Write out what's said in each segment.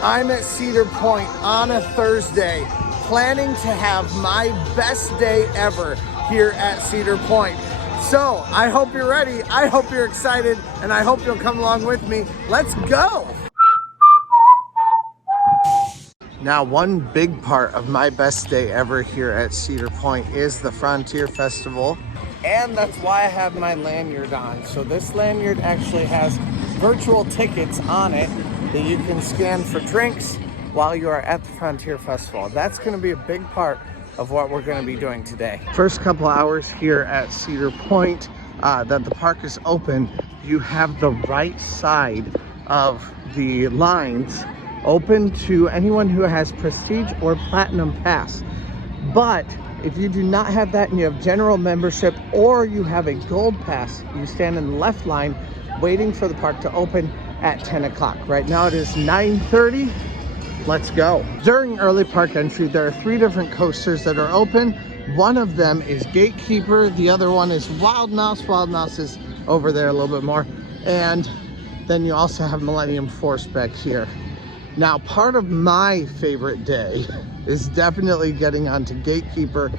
I'm at Cedar Point on a Thursday, planning to have my best day ever here at Cedar Point. So I hope you're ready, I hope you're excited, and I hope you'll come along with me. Let's go! Now, one big part of my best day ever here at Cedar Point is the Frontier Festival. And that's why I have my lanyard on. So this lanyard actually has virtual tickets on it that you can scan for drinks while you are at the Frontier Festival. That's gonna be a big part of what we're gonna be doing today. First couple hours here at Cedar Point that the park is open, you have the right side of the lines open to anyone who has Prestige or Platinum Pass. But if you do not have that and you have general membership or you have a Gold Pass, you stand in the left line waiting for the park to open at 10 o'clock. Right now it is 9:30. Let's go. During early park entry, there are 3 different coasters that are open. One of them is Gatekeeper. The other one is Wild Mouse. Wild Mouse is over there a little bit more. And then you also have Millennium Force back here. Now, part of my favorite day is definitely getting onto Gatekeeper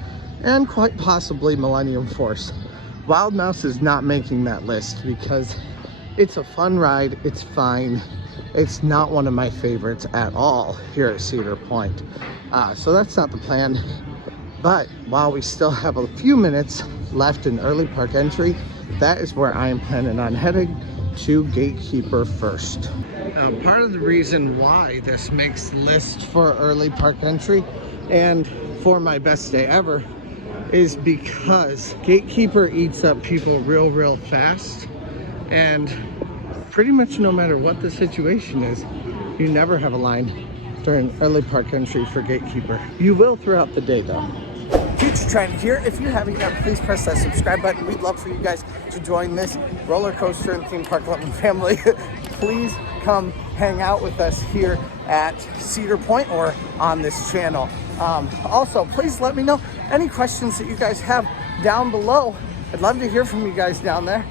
and quite possibly Millennium Force. Wild Mouse is not making that list because it's a fun ride, it's fine. It's not one of my favorites at all here at Cedar Point. So that's not the plan. But while we still have a few minutes left in early park entry, that is where I am planning on heading to Gatekeeper first. Part of the reason why this makes the list for early park entry and for my best day ever is because Gatekeeper eats up people real fast, and pretty much no matter what the situation is, you never have a line during early park entry for Gatekeeper. You will throughout the day though. Future Trend here. If you haven't yet, please press that subscribe button. We'd love for you guys to join this roller coaster and theme park loving family. Please come hang out with us here at Cedar Point or on this channel. Also, please let me know any questions that you guys have down below. I'd love to hear from you guys down there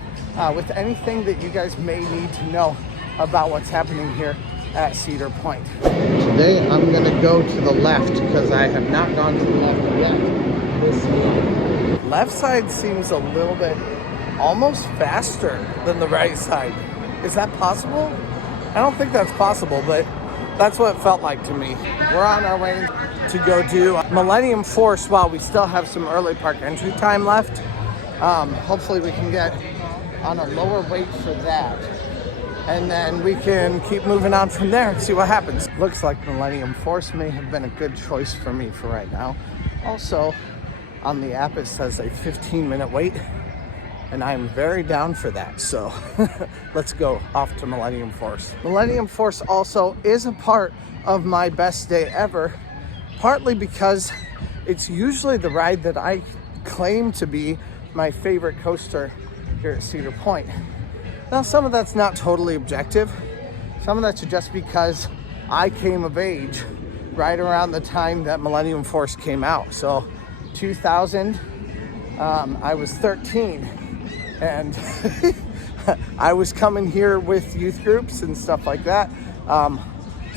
with anything that you guys may need to know about what's happening here at Cedar Point. Today I'm gonna go to the left because I have not gone to the left yet. Left side seems a little bit almost faster than the right side. Is that possible? I don't think that's possible, but that's what it felt like to me. We're on our way to go do Millennium Force while we still have some early park entry time left. Hopefully we can get on a lower weight for that. And then we can keep moving on from there and see what happens. Looks like Millennium Force may have been a good choice for me for right now. Also, on the app it says a 15-minute wait, and I'm very down for that. So let's go off to Millennium Force. Millennium Force also is a part of my best day ever, partly because it's usually the ride that I claim to be my favorite coaster here at Cedar Point. Now, some of that's not totally objective. Some of that's just because I came of age right around the time that Millennium Force came out. So 2000, I was 13, and I was coming here with youth groups and stuff like that.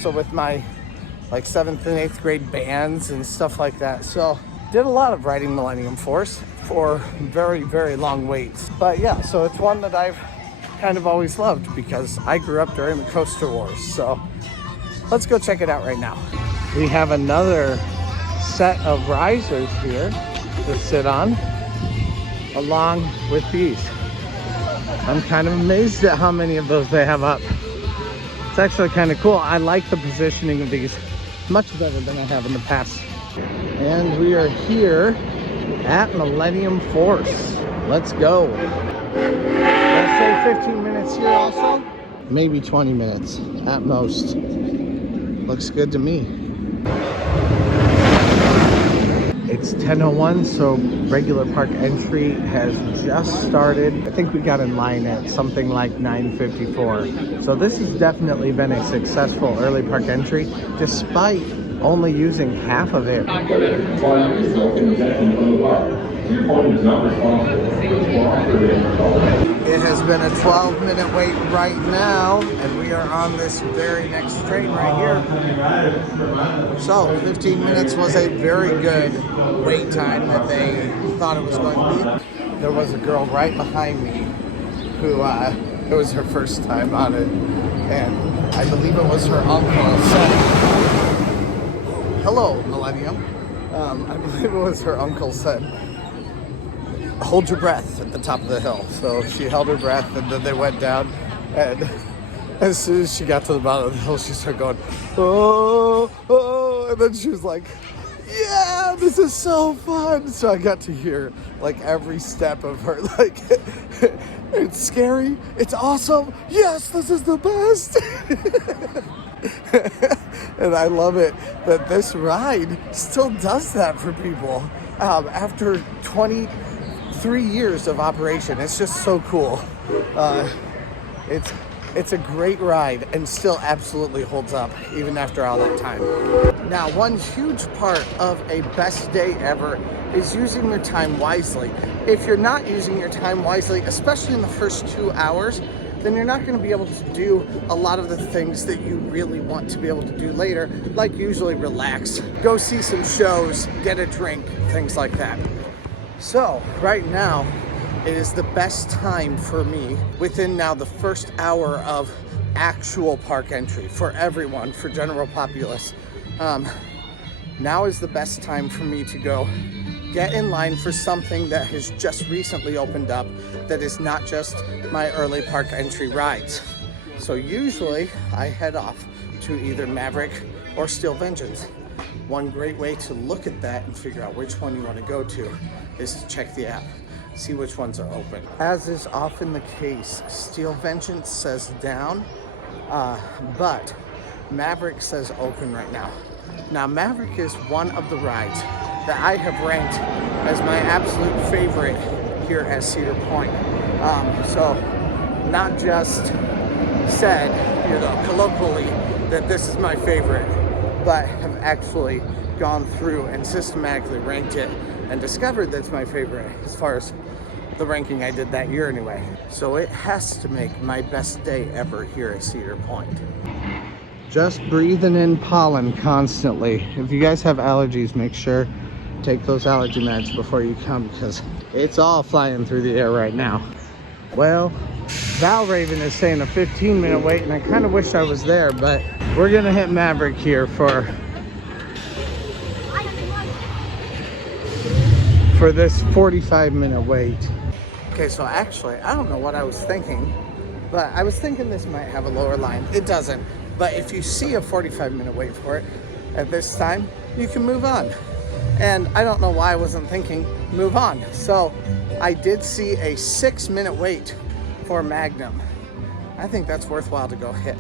So with my like 7th and 8th grade bands and stuff like that. So did a lot of riding Millennium Force for very long waits. But yeah, so it's one that I've kind of always loved because I grew up during the Coaster Wars. So let's go check it out right now. We have another set of risers here to sit on along with these. I'm kind of amazed at how many of those they have up. It's actually kind of cool. I like the positioning of these much better than I have in the past. And we are here at Millennium Force. Let's go. Let's say 15 minutes here also. Maybe 20 minutes at most. Looks good to me. It's 10:01, so regular park entry has just started. I think we got in line at something like 9:54. So this has definitely been a successful early park entry, despite only using half of it. It has been a 12-minute wait right now, and we are on this very next train right here. So 15 minutes was a very good wait time that they thought it was going to be. There was a girl right behind me who it was her first time on it, and I believe it was her uncle said, "Hello, Millennium." I believe it was her uncle said, "Hold your breath at the top of the hill." So she held her breath, and then they went down, and as soon as she got to the bottom of the hill, she started going, "Oh, oh," and then she was like, "Yeah, this is so fun." So I got to hear like every step of her, like, "It's scary, it's awesome, yes, this is the best." And I love it that this ride still does that for people after 23 years of operation. It's just so cool. It's a great ride and still absolutely holds up even after all that time. Now, one huge part of a best day ever is using your time wisely. If you're not using your time wisely, especially in the first 2 hours, then you're not going to be able to do a lot of the things that you really want to be able to do later, like usually relax, go see some shows, get a drink, things like that. So right now, it is the best time for me within now the first hour of actual park entry for everyone, for general populace. Now is the best time for me to go get in line for something that has just recently opened up that is not just my early park entry rides. So usually I head off to either Maverick or Steel Vengeance. One great way to look at that and figure out which one you want to go to is to check the app, see which ones are open. As is often the case, Steel Vengeance says down, but Maverick says open right now. Now, Maverick is one of the rides that I have ranked as my absolute favorite here at Cedar Point. So not just said, colloquially that this is my favorite, but have actually gone through and systematically ranked it and discovered that's my favorite as far as the ranking I did that year anyway. So it has to make my best day ever here at Cedar Point. Just breathing in pollen constantly. If you guys have allergies, make sure take those allergy meds before you come, because it's all flying through the air right now. Well, Valravn is saying a 15-minute wait, and I kind of wish I was there, but we're gonna hit Maverick here for this 45-minute wait. Okay, so actually, I don't know what I was thinking, but I was thinking this might have a lower line. It doesn't, but if you see a 45-minute wait for it at this time, you can move on. And I don't know why I wasn't thinking move on. So I did see a 6-minute wait for Magnum. I think that's worthwhile to go hit.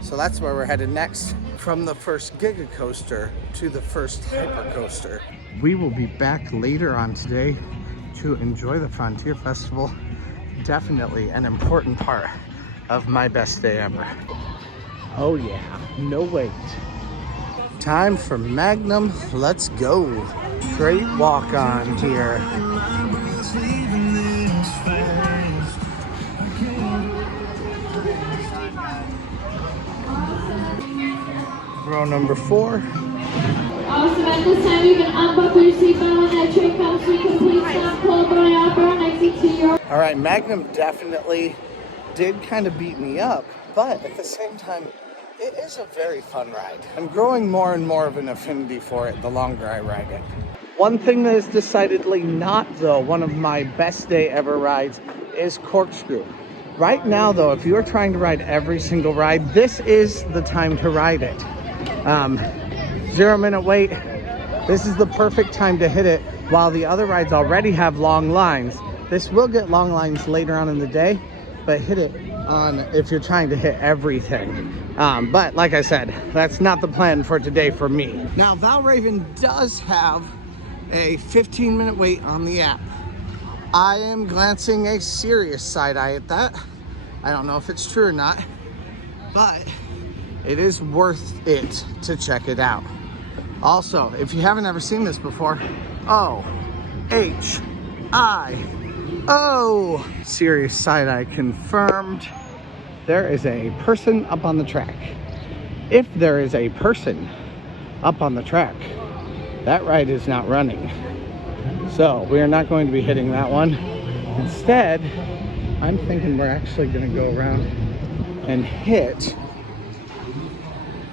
So that's where we're headed next. From the first Giga Coaster to the first Hyper Coaster. We will be back later on today to enjoy the Frontier Festival. Definitely an important part of my best day ever. Oh yeah, no wait. Time for Magnum, let's go. Straight walk on here. Row number 4. Awesome, at this time you can unbuckle your seatbelt when that train comes to complete stop, pull up on out, burn exit to your... All right, Magnum definitely did kind of beat me up, but at the same time, it is a very fun ride. I'm growing more and more of an affinity for it the longer I ride it. One thing that is decidedly not, though, one of my best day ever rides is Corkscrew. Right now, though, if you are trying to ride every single ride, this is the time to ride it. 0-minute wait. This is the perfect time to hit it while the other rides already have long lines. This will get long lines later on in the day, but hit it on if you're trying to hit everything. But like I said, that's not the plan for today for me. Now, Valravn does have a 15-minute wait on the app. I am glancing a serious side eye at that. I don't know if it's true or not, but it is worth it to check it out. Also, if you haven't ever seen this before, OHI Oh, serious side-eye confirmed. There is a person up on the track. If there is a person up on the track, that ride is not running. So we are not going to be hitting that one. Instead, I'm thinking we're actually going to go around and hit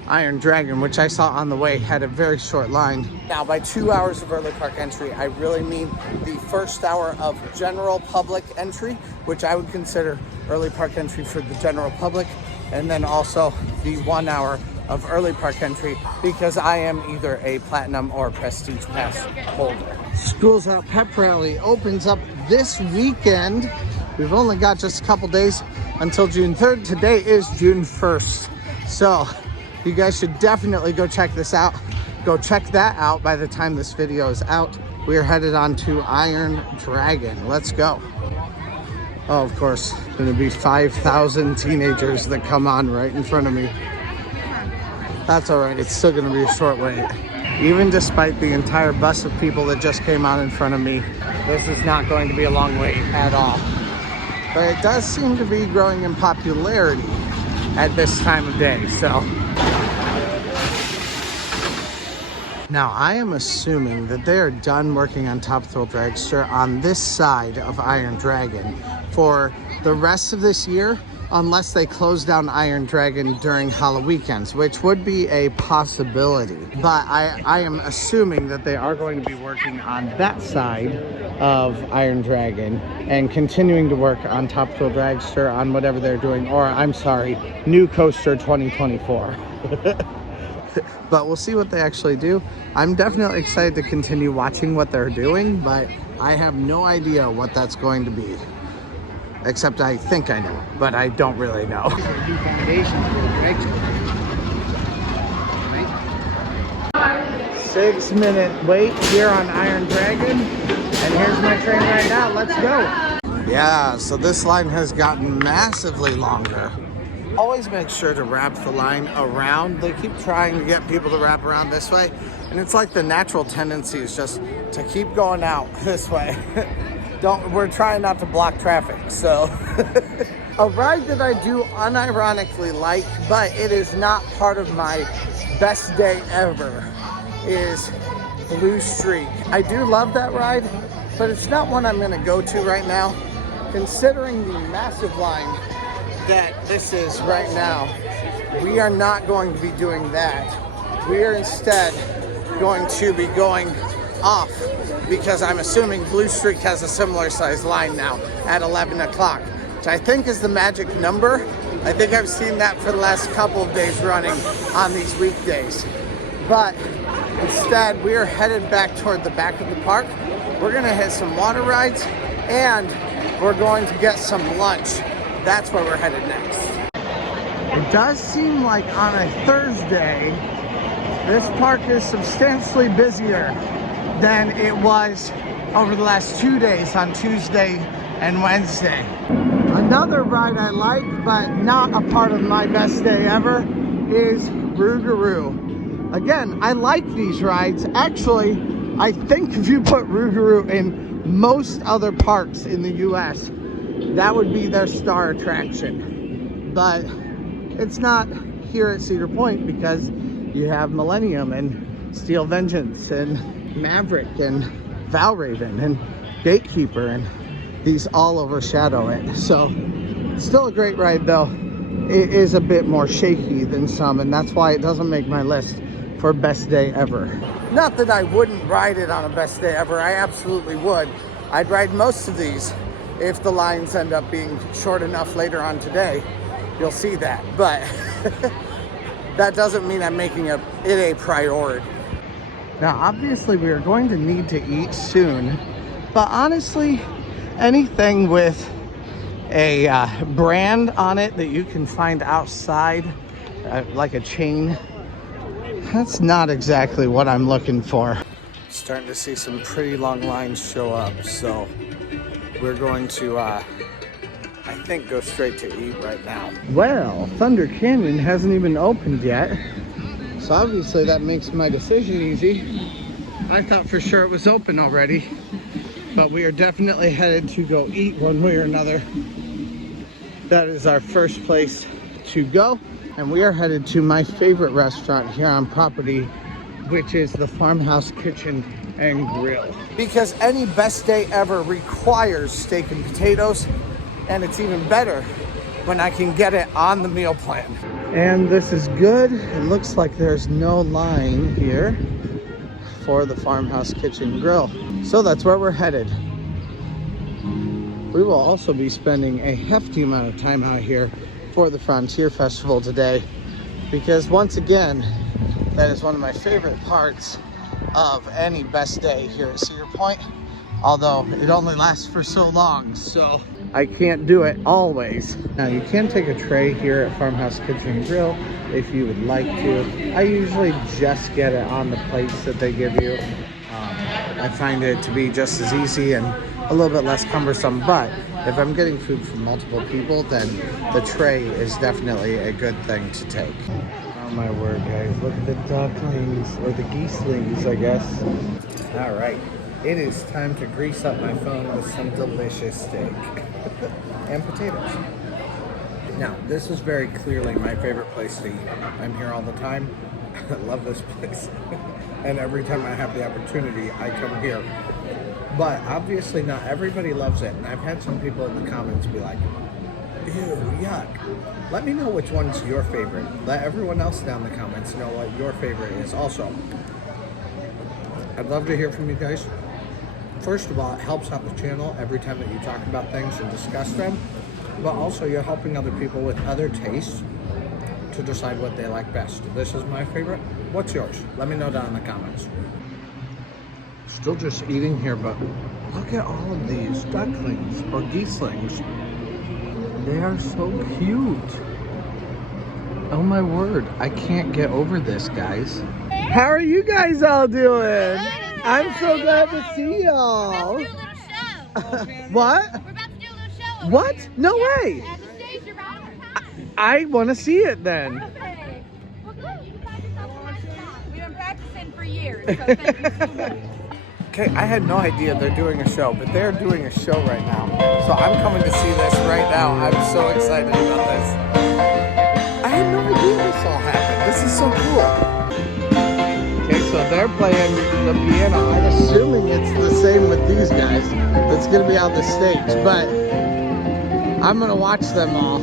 Iron Dragon, which I saw on the way had a very short line. Now, by 2 hours of early park entry, I really mean the first hour of general public entry, which I would consider early park entry for the general public, and then also the 1 hour of early park entry because I am either a platinum or prestige pass holder. School's Out Pep Rally opens up this weekend. We've only got just a couple days until June 3rd. Today is June 1st. So you guys should definitely go check this out. Go check that out by the time this video is out. We are headed on to Iron Dragon. Let's go. Oh, of course, gonna be 5,000 teenagers that come on right in front of me. That's all right, it's still gonna be a short wait. Even despite the entire bus of people that just came on in front of me, this is not going to be a long wait at all. But it does seem to be growing in popularity at this time of day, so. Now, I am assuming that they are done working on Top Thrill Dragster on this side of Iron Dragon for the rest of this year, unless they close down Iron Dragon during Halloween weekends, which would be a possibility. But I am assuming that they are going to be working on that side of Iron Dragon and continuing to work on Top Thrill Dragster on whatever they're doing, or I'm sorry, New Coaster 2024. But we'll see what they actually do. I'm definitely excited to continue watching what they're doing, but I have no idea what that's going to be. Except I think I know, but I don't really know. 6 minute wait here on Iron Dragon. And here's my train right now, let's go. Yeah, so this line has gotten massively longer. Always make sure to wrap the line around. They keep trying to get people to wrap around this way, and it's like the natural tendency is just to keep going out this way. We're trying not to block traffic, so. A ride that I do unironically like, but it is not part of my best day ever, is Blue Streak. I do love that ride, but it's not one I'm gonna go to right now, considering the massive line that this is right now. We are not going to be doing that. We are instead going to be going off, because I'm assuming Blue Streak has a similar size line now at 11 o'clock, which I think is the magic number. I think I've seen that for the last couple of days running on these weekdays. But instead, we are headed back toward the back of the park. We're gonna hit some water rides, and we're going to get some lunch. That's where we're headed next. It does seem like on a Thursday, this park is substantially busier than it was over the last 2 days on Tuesday and Wednesday. Another ride I like, but not a part of my best day ever, is Rougarou. Again, I like these rides. Actually, I think if you put Rougarou in most other parks in the US, that would be their star attraction. But it's not here at Cedar Point because you have Millennium and Steel Vengeance and Maverick and Valravn and Gatekeeper, and these all overshadow it. So still a great ride though. It is a bit more shaky than some, and that's why it doesn't make my list for best day ever. Not that I wouldn't ride it on a best day ever, I absolutely would. I'd ride most of these if the lines end up being short enough later on today. You'll see that, but that doesn't mean I'm making it a priority. Now, obviously we are going to need to eat soon, but honestly, anything with a brand on it that you can find outside, like a chain, that's not exactly what I'm looking for. Starting to see some pretty long lines show up, so we're going to, I think, go straight to eat right now. Well, Thunder Canyon hasn't even opened yet, so obviously that makes my decision easy. I thought for sure it was open already. but we are definitely headed to go eat one way or another. That is our first place to go. And we are headed to my favorite restaurant here on property, which is the Farmhouse Kitchen and Grill. Because any best day ever requires steak and potatoes, and it's even better when I can get it on the meal plan. And this is good. It looks like there's no line here for the Farmhouse Kitchen Grill. So that's where we're headed. We will also be spending a hefty amount of time out here for the Frontier Festival today, because once again, that is one of my favorite parts of any best day here at Cedar Point, although it only lasts for so long, so I can't do it always. Now you can take a tray here at Farmhouse Kitchen and Grill if you would like to. I usually just get it on the plates that they give you. I find it to be just as easy and a little bit less cumbersome, but if I'm getting food from multiple people, then the tray is definitely a good thing to take. Oh my word, guys, look at the ducklings, or the geeslings, I guess. All right, it is time to grease up my phone with some delicious steak and potatoes. Now, this is very clearly my favorite place to eat. I'm here all the time. I love this place. And every time I have the opportunity, I come here. But obviously not everybody loves it. And I've had some people in the comments be like, ew, yuck. Let me know which one's your favorite. Let everyone else down in the comments know what your favorite is also. I'd love to hear from you guys. First of all, it helps out the channel every time that you talk about things and discuss them. But also you're helping other people with other tastes to decide what they like best. This is my favorite. What's yours? Let me know down in the comments. Still just eating here, but look at all of these ducklings or geeslings. They are so cute. Oh my word, I can't get over this, guys. How are you guys all doing? I'm so glad to see y'all. We're about to do a little show. What? We're about to do a little show. What? Here. No Yeah, way. at the stage, you're right on time. I want to see it then. Perfect. Well, good. You can find yourself a nice spot. We've been practicing for years, so thank you so much. Okay, I had no idea they're doing a show, but they're doing a show right now. So I'm coming to see this right now. I'm so excited about this. I had no idea this all happened. This is so cool. Okay, so they're playing the piano. I'm assuming it's the same with these guys. That's gonna be on the stage, but I'm gonna watch them all.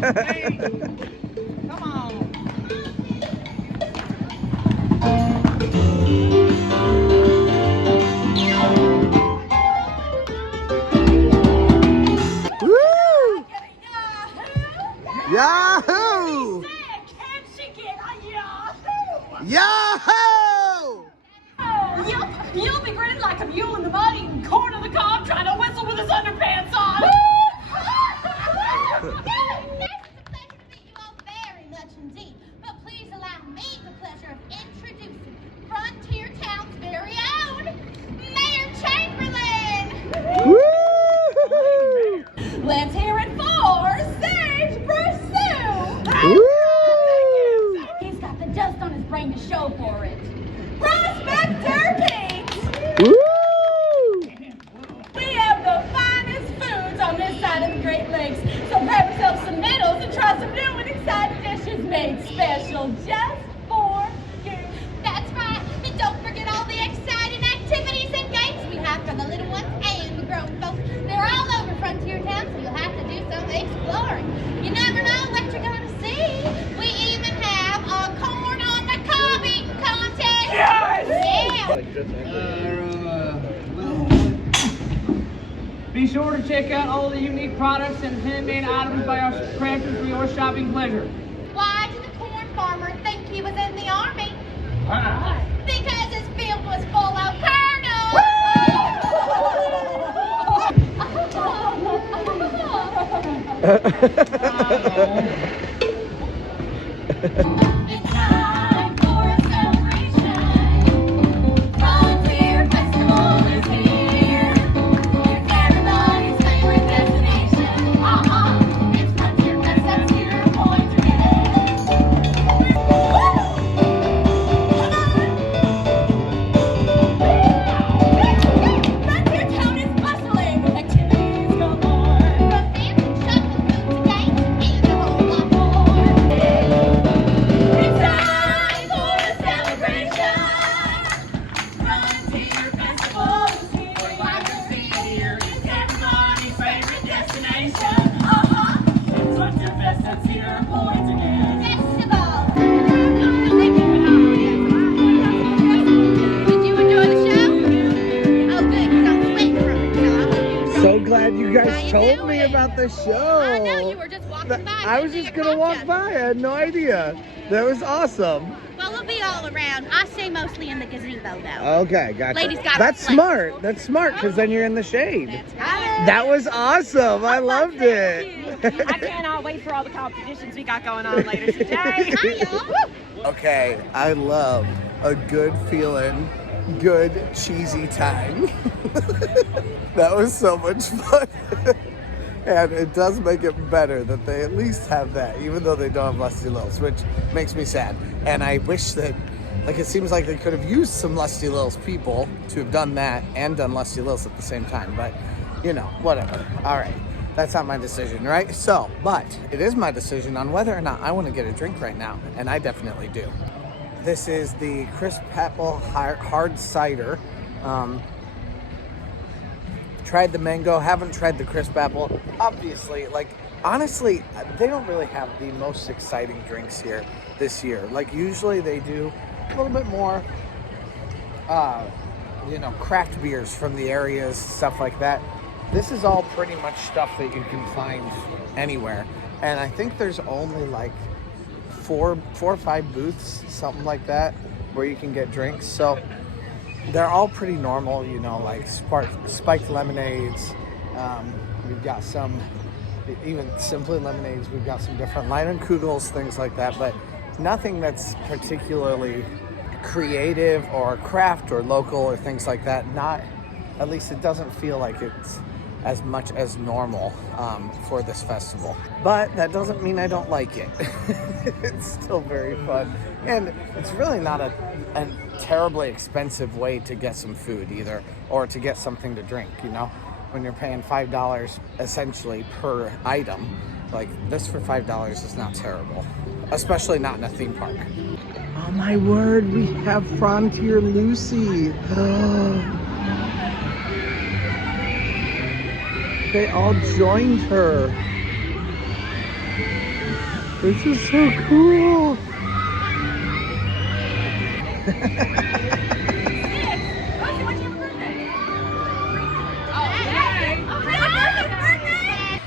Hey, come on. Woo! Yahoo! Can she get a yahoo? Yahoo! Yup, you'll be grinning like a mule in the mud eating corn on the cob trying to whistle with his underpants on. Woo! Let's hear it for Sage Pursue! Woo! He's got the dust on his brain to show for it. Prospector Pete! Woo! We have the finest foods on this side of the Great Lakes, so grab yourself some medals and try some new and exciting dishes made special just for you. That's right, and don't forget all the exciting activities and games we have for the little ones and the grown folks. They're all over Frontier Town, so you'll have to do some exploring. You never know what you're going to see. We even have a corn on the cob eating contest. Yes! Yeah! Be sure to check out all the unique products and handmade items by our crafters for your shopping pleasure. Why did the corn farmer think he was in the army? Why? Because his field was full of kernels. It's time for a celebration. about the show. I know, you were just walking by. I was just gonna walk by. I had no idea. That was awesome. Well, we'll be all around. I stay mostly in the gazebo, though. Okay, gotcha. Ladies got That's a place. smart. That's smart, because then you're in the shade. That's right. That was awesome. I loved it. I cannot wait for all the competitions we got going on later today. Hi, y'all. Okay, I love a good feeling, good cheesy time. That was so much fun. And it does make it better that they at least have that, even though they don't have Lusty Lils, which makes me sad. And I wish that, like, it seems like they could have used some Lusty Lils people to have done that and done Lusty Lils at the same time. But, you know, whatever. All right. That's not my decision, right? So, but it is my decision on whether or not I want to get a drink right now. And I definitely do. This is the Crisp Apple Hard Cider. Tried the mango, haven't tried the crisp apple. Obviously, like, honestly, they don't really have the most exciting drinks here this year. Like, usually they do a little bit more, you know, craft beers from the areas, stuff like that. This is all pretty much stuff that you can find anywhere. And I think there's only like four or five booths, something like that, where you can get drinks. So they're all pretty normal, you know, like spiked lemonades. We've got some, even simply lemonades. We've got some different Leinenkugels, things like that, but nothing that's particularly creative or craft or local or things like that. Not, at least it doesn't feel like it's as much as normal for this festival. But that doesn't mean I don't like it. It's still very fun. And it's really not a terribly expensive way to get some food either, or to get something to drink, you know? When you're paying $5 essentially per item, like this for $5 is not terrible. Especially not in a theme park. Oh my word, we have Frontier Lucy. They all joined her. This is so cool.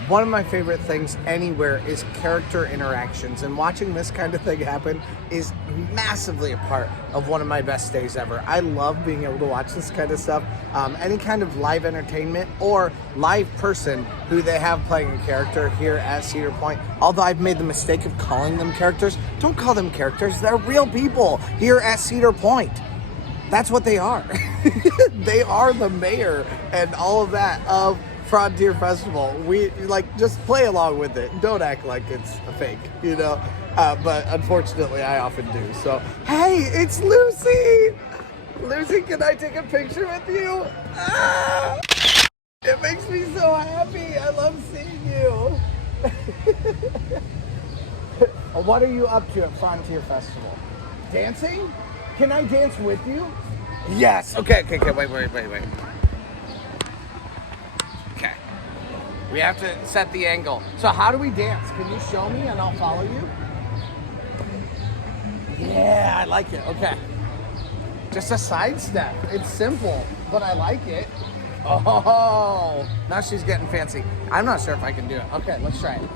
One of my favorite things anywhere is character interactions, and watching this kind of thing happen is massively a part of one of my best days ever. I love being able to watch this kind of stuff. Any kind of live entertainment or live person who they have playing a character here at Cedar Point. Although I've made the mistake of calling them characters, don't call them characters. They're real people here at Cedar Point. That's what they are. They are the mayor and all of that of Frontier Festival. We like, just play along with it. Don't act like it's a fake, you know. But unfortunately, I often do. So, hey, it's Lucy. Lucy, can I take a picture with you? Ah! It makes me so happy. I love seeing you. What are you up to at Frontier Festival? Dancing? Can I dance with you? Yes. Okay. Wait. Okay. We have to set the angle. So how do we dance? Can you show me and I'll follow you? Yeah, I like it. Okay. Just a side step. It's simple, but I like it. Oh, now she's getting fancy. I'm not sure if I can do it. Okay, let's try it.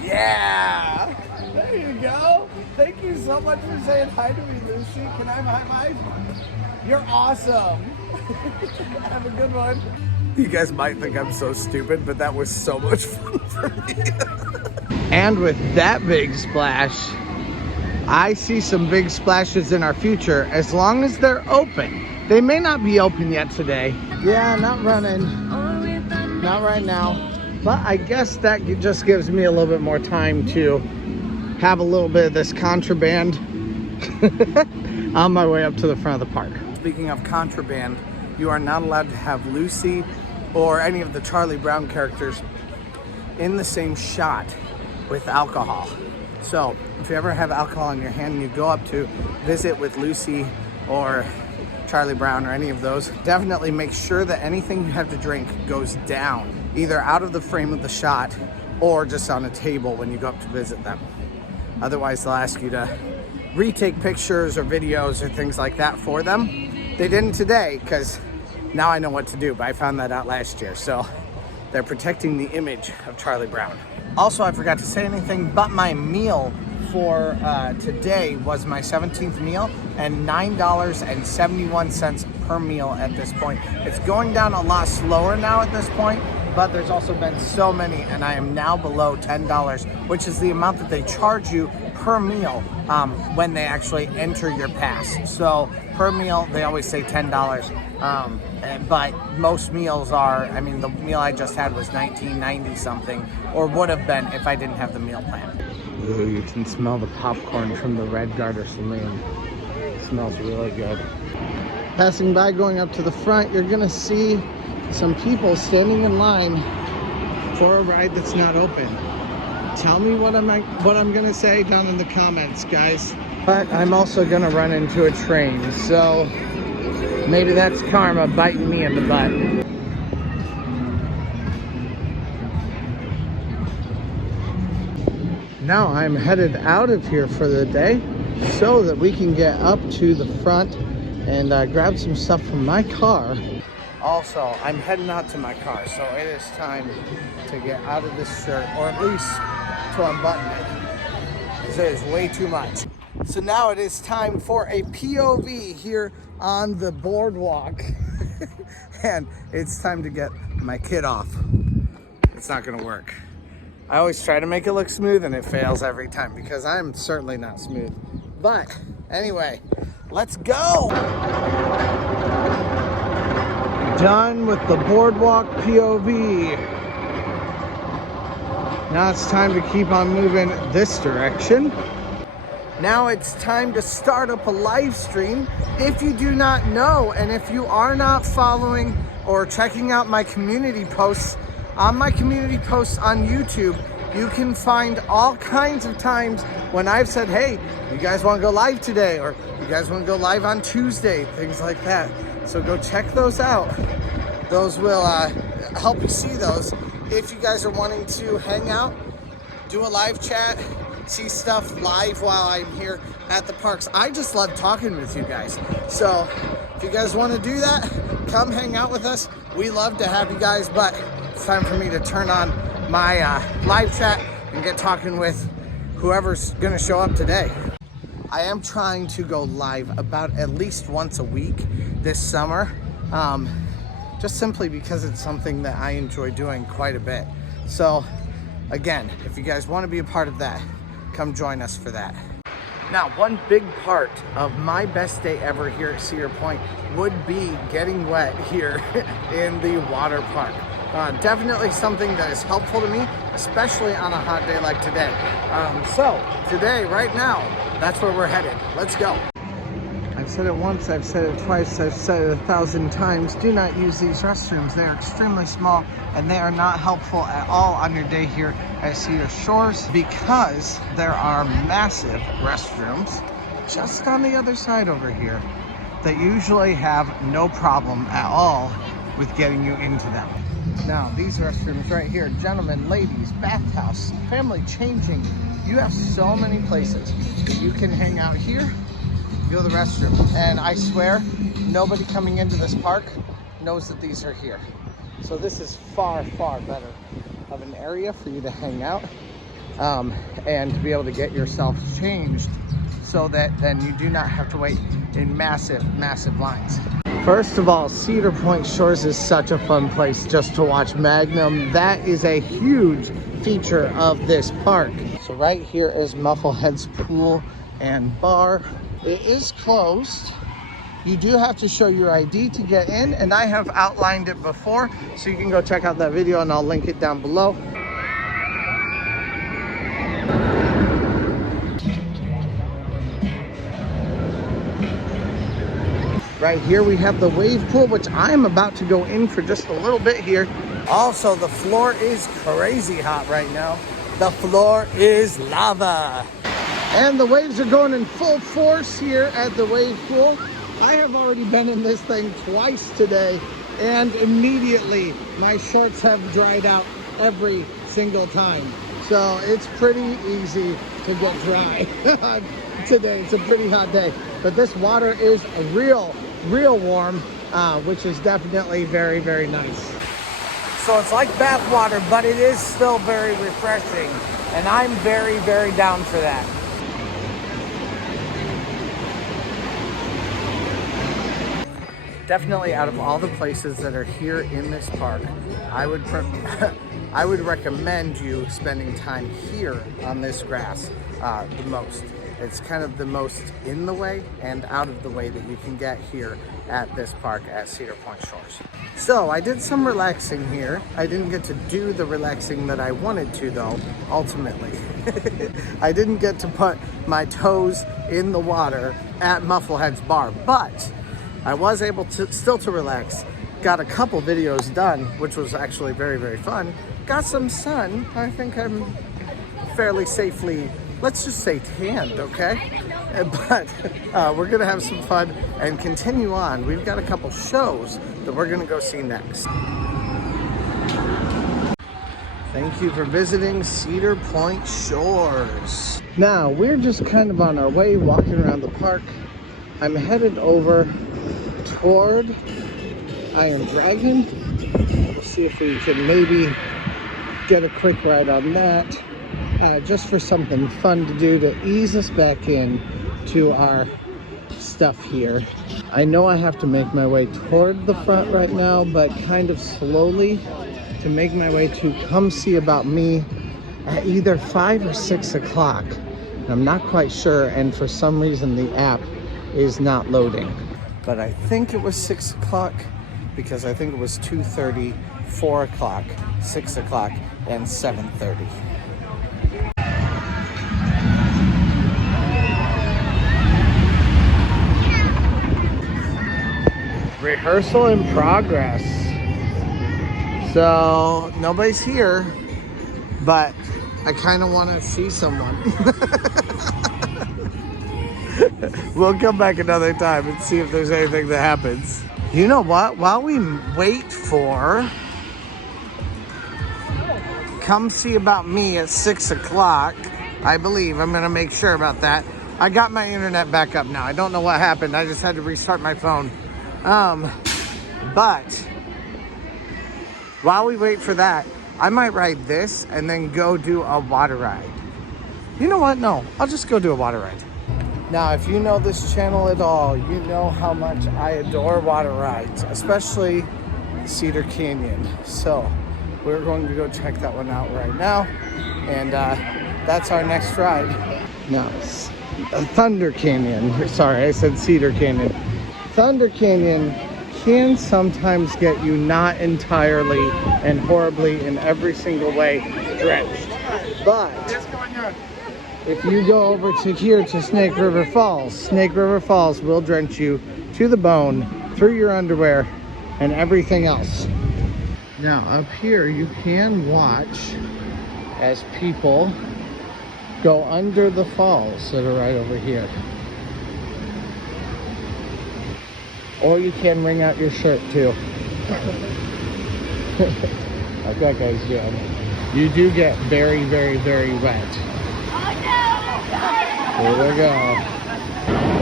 Yeah. There you go. Thank you so much for saying hi to me, Lucy. Can I have a high five? You're awesome. Have a good one. You guys might think I'm so stupid, but that was so much fun for me. And with that big splash, I see some big splashes in our future as long as they're open. They may not be open yet today. Yeah, not running. Not right now. But I guess that just gives me a little bit more time to have a little bit of this contraband on my way up to the front of the park. Speaking of contraband, you are not allowed to have Lucy or any of the Charlie Brown characters in the same shot with alcohol. So if you ever have alcohol in your hand and you go up to visit with Lucy or Charlie Brown or any of those, definitely make sure that anything you have to drink goes down, either out of the frame of the shot or just on a table when you go up to visit them. Otherwise, they'll ask you to retake pictures or videos or things like that for them. They didn't today because now I know what to do, but I found that out last year. So they're protecting the image of Charlie Brown. Also, I forgot to say anything, but my meal for today was my 17th meal, and $9.71 per meal at this point. It's going down a lot slower now at this point, but there's also been so many, and I am now below $10, which is the amount that they charge you per meal when they actually enter your pass. So per meal, they always say $10, but most meals are, I mean, the meal I just had was $19.90 something, or would have been if I didn't have the meal plan. Ooh, you can smell the popcorn from the Red Garter Saloon. It smells really good. Passing by, going up to the front, you're gonna see some people standing in line for a ride that's not open. Tell me what I'm gonna say down in the comments, guys. But I'm also gonna run into a train, so maybe that's karma biting me in the butt. Now I'm headed out of here for the day so that we can get up to the front and grab some stuff from my car. Also, I'm heading out to my car, so it is time to get out of this shirt, or at least to unbutton it, because it is way too much. So now it is time for a POV here on the boardwalk. And it's time to get my kid off. It's not gonna work. I always try to make it look smooth and it fails every time because I'm certainly not smooth. But anyway, let's go. Done with the boardwalk POV. Now it's time to keep on moving this direction. Now it's time to start up a live stream. If you do not know, and if you are not following or checking out my community posts, on my community posts on YouTube, you can find all kinds of times when I've said, hey, you guys want to go live today? Or you guys want to go live on Tuesday? Things like that. So go check those out. Those will help you see those. If you guys are wanting to hang out, do a live chat, see stuff live while I'm here at the parks. I just love talking with you guys. So if you guys want to do that, come hang out with us. We love to have you guys, but it's time for me to turn on my live chat and get talking with whoever's gonna show up today. I am trying to go live about at least once a week this summer, just simply because it's something that I enjoy doing quite a bit. So again, if you guys want to be a part of that, come join us for that. Now, one big part of my best day ever here at Cedar Point would be getting wet here in the water park. Definitely something that is helpful to me, especially on a hot day like today. So today, right now, that's where we're headed. Let's go. I've said it once, I've said it twice, I've said it 1,000 times. Do not use these restrooms. They are extremely small and they are not helpful at all on your day here at Cedar Shores, because there are massive restrooms just on the other side over here that usually have no problem at all with getting you into them. Now, these restrooms right here, gentlemen, ladies, bathhouse, family changing, you have so many places. You can hang out here, go to the restroom, and I swear nobody coming into this park knows that these are here. So this is far, far better of an area for you to hang out and to be able to get yourself changed, so that then you do not have to wait in massive, massive lines. First of all, Cedar Point Shores is such a fun place just to watch Magnum. That is a huge feature of this park. So right here is Mufflehead's pool and bar. It is closed. You do have to show your ID to get in, and I have outlined it before, so you can go check out that video and I'll link it down below. Right here we have the wave pool, which I'm about to go in for just a little bit here. Also, the floor is crazy hot right now. The floor is lava. And the waves are going in full force here at the wave pool. I have already been in this thing twice today, and immediately my shorts have dried out every single time. So it's pretty easy to get dry today. It's a pretty hot day, but this water is real warm, which is definitely very, very nice. So it's like bath water, but it is still very refreshing. And I'm very, very down for that. Definitely out of all the places that are here in this park, I would recommend you spending time here on this grass the most. It's kind of the most in the way and out of the way that you can get here at this park at Cedar Point Shores. So I did some relaxing here. I didn't get to do the relaxing that I wanted to though, ultimately. I didn't get to put my toes in the water at Mufflehead's bar, but I was able to still relax. Got a couple videos done, which was actually very, very fun. Got some sun. I think I'm fairly safely, let's just say tanned, okay? But we're gonna have some fun and continue on. We've got a couple shows that we're gonna go see next. Thank you for visiting Cedar Point Shores. Now, we're just kind of on our way, walking around the park. I'm headed over toward Iron Dragon. We'll see if we can maybe get a quick ride on that. Just for something fun to do to ease us back in to our stuff here. I know I have to make my way toward the front right now, but kind of slowly to make my way to Come See About Me at either 5 or 6 o'clock. I'm not quite sure, and for some reason the app is not loading. But I think it was 6 o'clock because I think it was 2:30, 4 o'clock, 6 o'clock, and 7:30. Rehearsal in progress. So nobody's here, but I kind of want to see someone. We'll come back another time and see if there's anything that happens. You know what? While we wait for Come See About Me at 6 o'clock, I believe, I'm gonna make sure about that. I got my internet back up now. I don't know what happened. I just had to restart my phone. But while we wait for that, I might ride this and then go do a water ride. You know what? No, I'll just go do a water ride. Now, if you know this channel at all, you know how much I adore water rides, especially Cedar Canyon. So we're going to go check that one out right now. And that's our next ride. Now, Thunder Canyon. Sorry, I said Cedar Canyon. Thunder Canyon can sometimes get you not entirely and horribly in every single way drenched. But if you go over to here to Snake River Falls will drench you to the bone, through your underwear and everything else. Now up here you can watch as people go under the falls that are right over here. Or you can wring out your shirt too. Like that guy's doing. You do get very, very, very wet. There we go.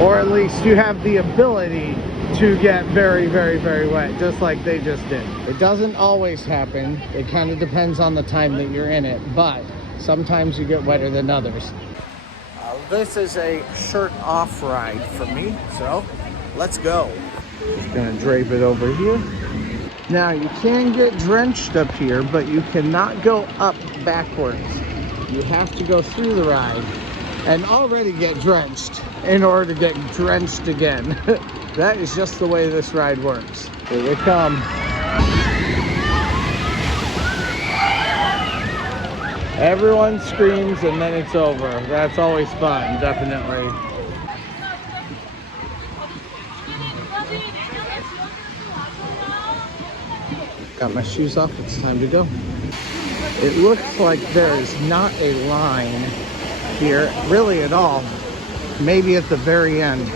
Or at least you have the ability to get very, very, very wet, just like they just did. It doesn't always happen. It kind of depends on the time that you're in it, but sometimes you get wetter than others. This is a shirt off ride for me, so let's go. Just gonna drape it over here. Now you can get drenched up here, but you cannot go up backwards. You have to go through the ride and already get drenched in order to get drenched again. That is just the way this ride works. Here they come. Everyone screams and then it's over. That's always fun, definitely. Got my shoes off, it's time to go. It looks like there is not a line here, really at all. Maybe at the very end.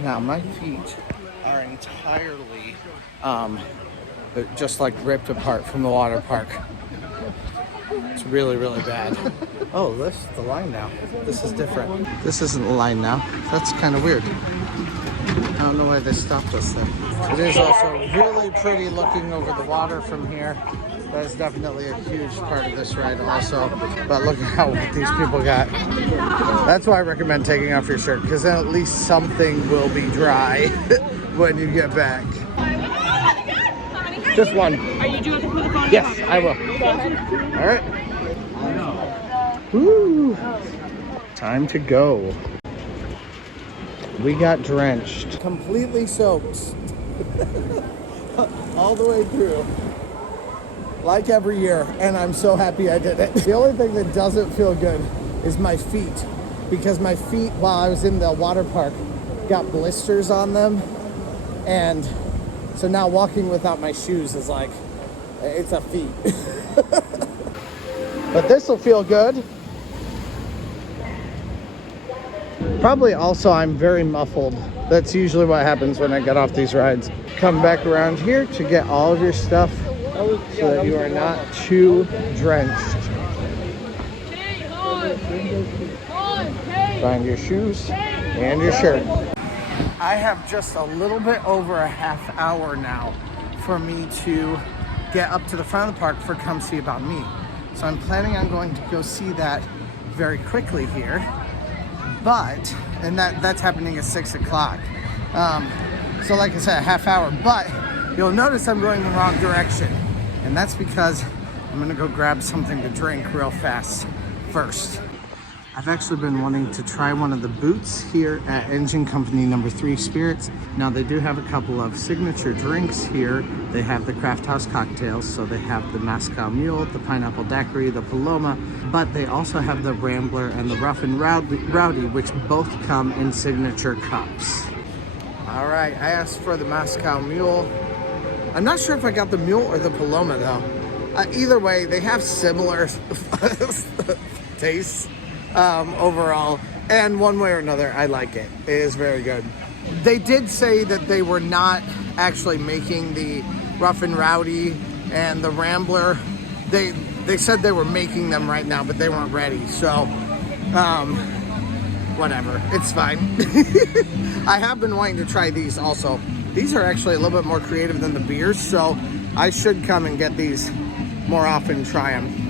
Now my feet are entirely just like ripped apart from the water park. It's really, really bad. Oh, this is the line now. This is different. This isn't the line now. That's kind of weird. I don't know why they stopped us then. It is also really pretty looking over the water from here. That is definitely a huge part of this ride also. But look at how wet these people got. That's why I recommend taking off your shirt, because then at least something will be dry when you get back. Just one. Are you doing it for the phone? Yes, I will. All right. Woo. Time to go. We got drenched. Completely soaked. All the way through. Like every year, and I'm so happy I did it. The only thing that doesn't feel good is my feet, because my feet, while I was in the water park, got blisters on them, and so now walking without my shoes is like, it's a feat. But this will feel good. Probably also I'm very muffled. That's usually what happens when I get off these rides. Come back around here to get all of your stuff so that you are not too drenched. Find your shoes and your shirt. I have just a little bit over a half hour now for me to get up to the front of the park for Come See About Me. So I'm planning on going to go see that very quickly here. But, and that's happening at 6 o'clock. So like I said, a half hour, but you'll notice I'm going the wrong direction. And that's because I'm gonna go grab something to drink real fast first. I've actually been wanting to try one of the booths here at Engine Company number 3 Spirits. Now they do have a couple of signature drinks here. They have the Craft House cocktails, so they have the Moscow Mule, the Pineapple Daiquiri, the Paloma, but they also have the Rambler and the Rough and Rowdy, which both come in signature cups. All right, I asked for the Moscow Mule. I'm not sure if I got the Mule or the Paloma though. Either way, they have similar tastes. Overall, and one way or another, I like it. It is very good. They did say that they were not actually making the Rough and Rowdy and the Rambler. They said they were making them right now, but they weren't ready. So, whatever, it's fine. I have been wanting to try these also. These are actually a little bit more creative than the beers, so I should come and get these more often and try them.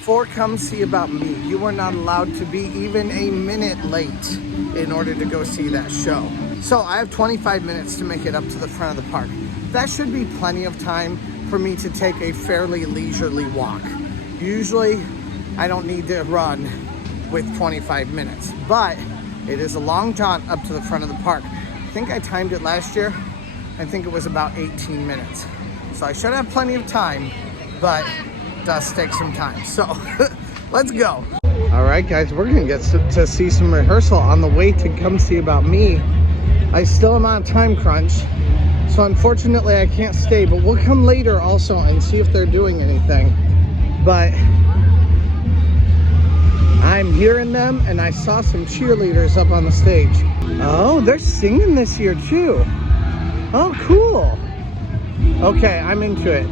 For Come See About Me, you were not allowed to be even a minute late in order to go see that show. So I have 25 minutes to make it up to the front of the park. That should be plenty of time for me to take a fairly leisurely walk. Usually, I don't need to run with 25 minutes, but it is a long jaunt up to the front of the park. I think I timed it last year. I think it was about 18 minutes. So I should have plenty of time, but does take some time, so let's go. All right guys, we're gonna get to see some rehearsal on the way to Come See About Me. I still am on a time crunch, so unfortunately I can't stay, but we'll come later also and see if they're doing anything. But I'm hearing them, and I saw some cheerleaders up on the stage. Oh, they're singing this year too. Oh, cool. Okay, I'm into it.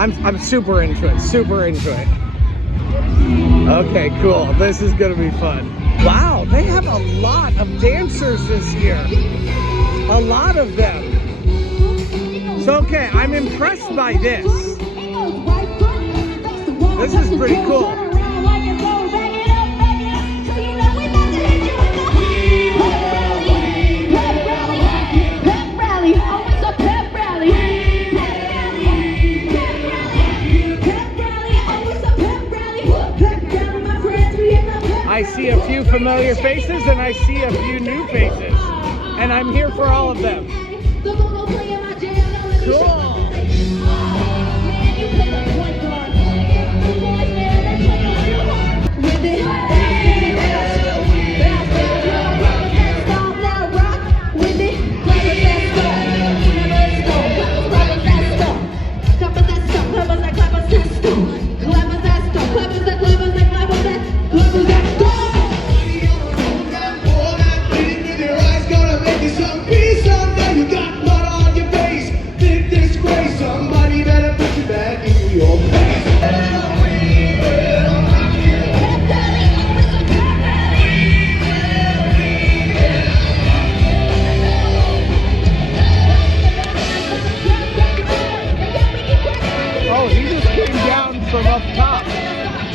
I'm super into it, super into it. Okay, cool. This is gonna be fun. Wow, they have a lot of dancers this year. A lot of them. So, okay, I'm impressed by this. This is pretty cool. I see a few familiar faces and I see a few new faces, and I'm here for all of them. Cool. You got blood on your face. This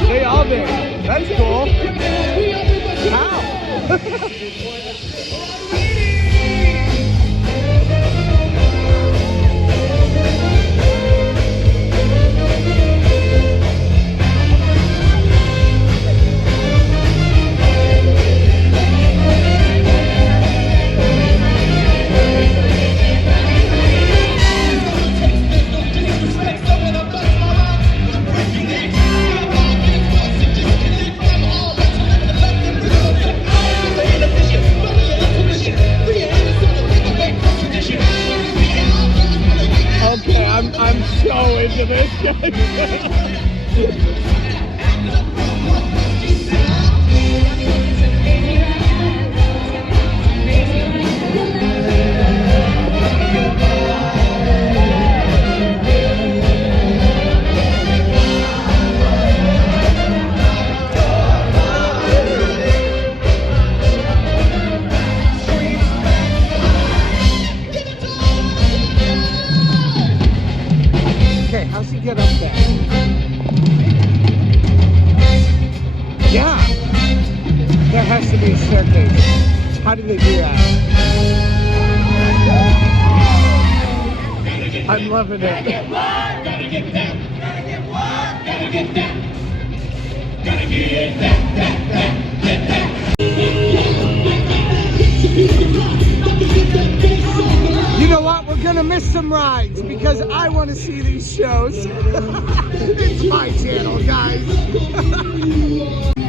They all did. That's cool. How? Okay, I'm so into this, guys. Okay, how's he get up there? Yeah, there has to be a staircase. How do they do that? I'm loving it. Gotta get what? Gotta get that. Gotta get what? Gotta get that. Gotta get that. You know what? We're gonna miss some rides because I want to see these shows. It's my channel, guys.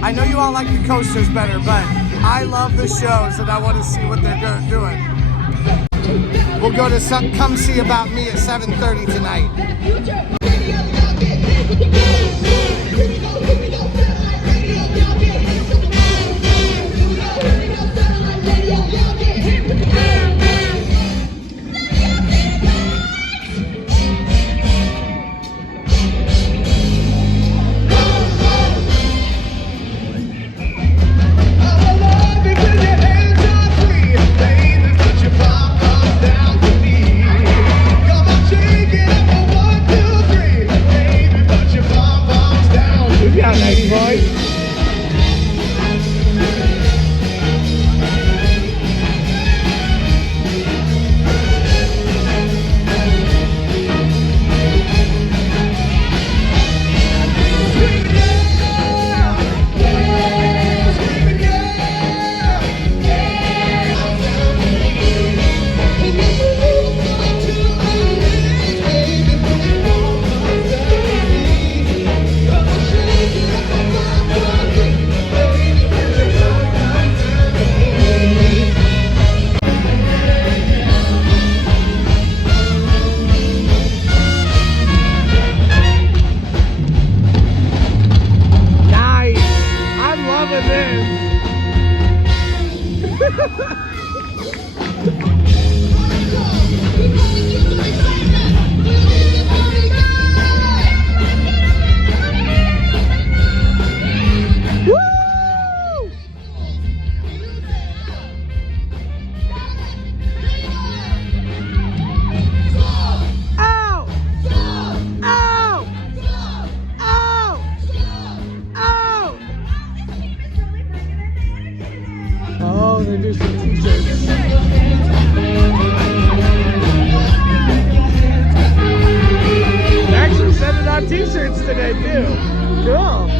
I know you all like the coasters better, but I love the shows and I want to see what they're doing. We'll go to Come See About Me at 7:30 tonight. T-shirts today too. Cool.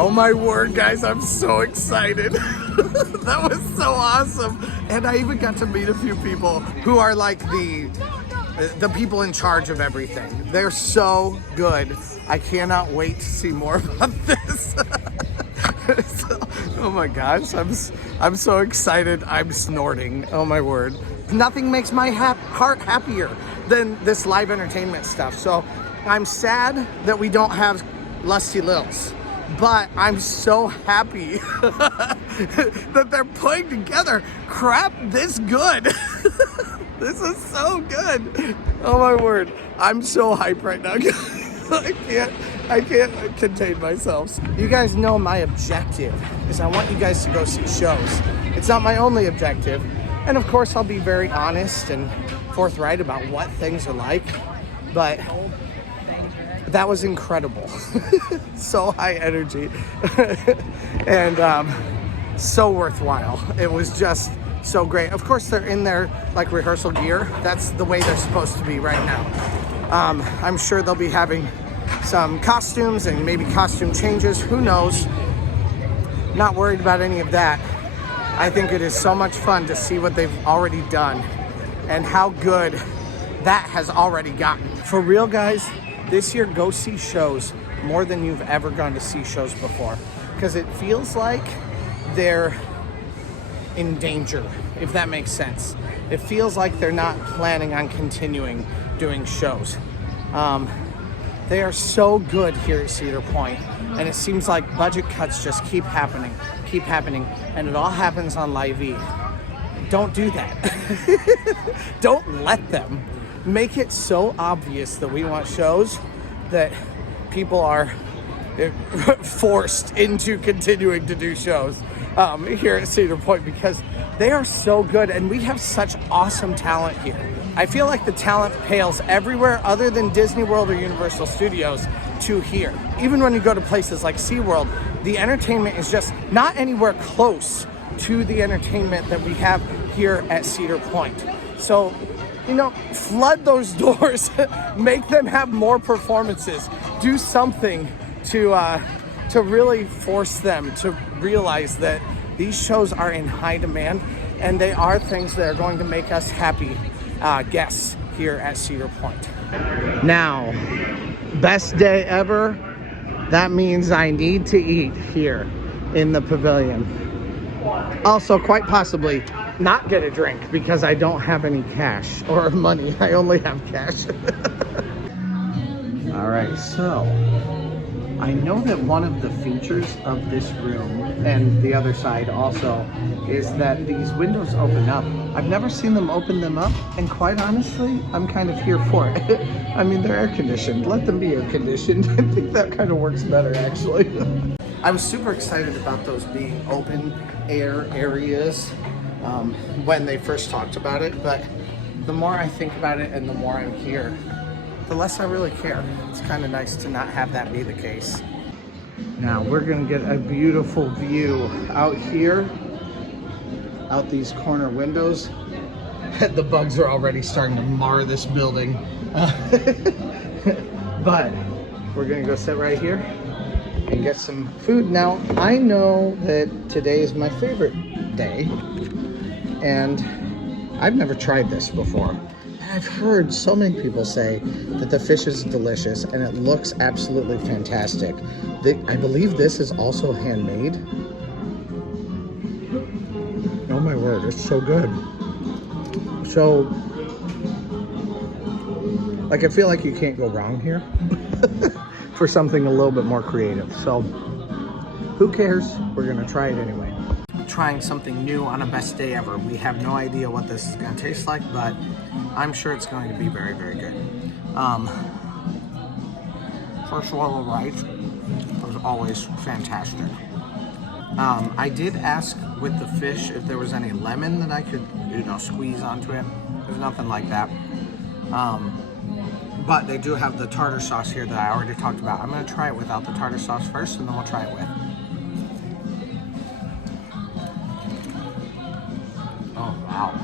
Oh my word, guys, I'm so excited. That was so awesome. And I even got to meet a few people who are like the people in charge of everything. They're so good. I cannot wait to see more about this. Oh my gosh, I'm so excited. I'm snorting. Oh my word. Nothing makes my heart happier than this live entertainment stuff. So I'm sad that we don't have Lusty Lils, but I'm so happy that they're putting together crap this good. This is so good. Oh my word. I'm so hyped right now. I can't contain myself. You guys know my objective is I want you guys to go see shows. It's not my only objective. And of course I'll be very honest and forthright about what things are like, but that was incredible. So high energy and so worthwhile. It was just so great. Of course they're in their like rehearsal gear. That's the way they're supposed to be right now. I'm sure they'll be having some costumes and maybe costume changes, who knows. Not worried about any of that. I think it is so much fun to see what they've already done and how good that has already gotten. For real, guys, this year go see shows more than you've ever gone to see shows before, because it feels like they're in danger, if that makes sense. It feels like they're not planning on continuing doing shows. They are so good here at Cedar Point, and it seems like budget cuts just keep happening, and it all happens on Live E. Don't do that. Don't let them. Make it so obvious that we want shows that people are forced into continuing to do shows here at Cedar Point, because they are so good and we have such awesome talent here. I feel like the talent pales everywhere other than Disney World or Universal Studios to here. Even when you go to places like SeaWorld, the entertainment is just not anywhere close to the entertainment that we have here at Cedar Point. So, you know, flood those doors, make them have more performances, do something to really force them to realize that these shows are in high demand and they are things that are going to make us happy guests here at Cedar Point. Now, best day ever. That means I need to eat here in the pavilion. Also, quite possibly not get a drink because I don't have any cash or money. I only have cash. All right, so I know that one of the features of this room and the other side also is that these windows open up. I've never seen them open them up, and quite honestly, I'm kind of here for it. I mean, they're air conditioned. Let them be air conditioned. I think that kind of works better, actually. I was super excited about those being open air areas when they first talked about it, but the more I think about it and the more I'm here, the less I really care. It's kind of nice to not have that be the case. Now we're gonna get a beautiful view out here, out these corner windows. The bugs are already starting to mar this building. But we're gonna go sit right here and get some food. Now, I know that today is my favorite day, and I've never tried this before. I've heard so many people say that the fish is delicious and it looks absolutely fantastic. I believe this is also handmade. Oh my word, it's so good. So, like, I feel like you can't go wrong here for something a little bit more creative. So, who cares? We're gonna try it anyway. Trying something new on a best day ever. We have no idea what this is gonna taste like, but I'm sure it's going to be very, very good. First swallow rice was always fantastic. I did ask with the fish if there was any lemon that I could, you know, squeeze onto it. There's nothing like that. But they do have the tartar sauce here that I already talked about. I'm gonna try it without the tartar sauce first, and then we'll try it with. Oh, wow.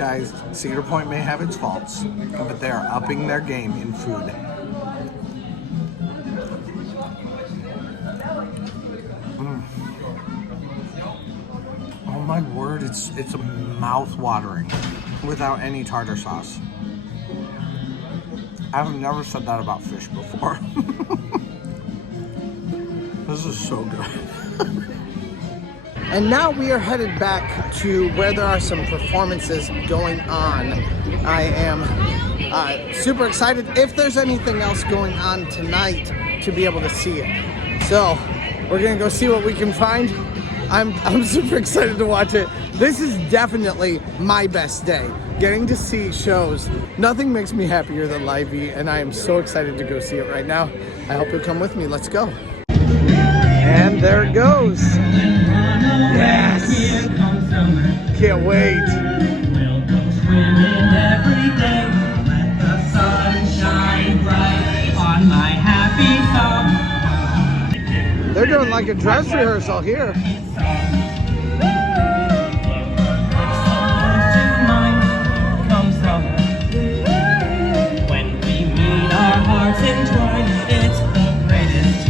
guys, Cedar Point may have its faults, but they are upping their game in food. Oh my word, it's mouth-watering without any tartar sauce. I've never said that about fish before. This is so good. And now we are headed back to where there are some performances going on. I am super excited if there's anything else going on tonight to be able to see it. So we're gonna go see what we can find. I'm super excited to watch it. This is definitely my best day. Getting to see shows, nothing makes me happier than Live-E, and I am so excited to go see it right now. I hope you'll come with me. Let's go. And there it goes. Yes! Can't wait. We'll go swimming every day. Let the sun shine bright on my happy thumb. They're doing like a dress rehearsal here. When we meet, our hearts entwine. It's the greatest.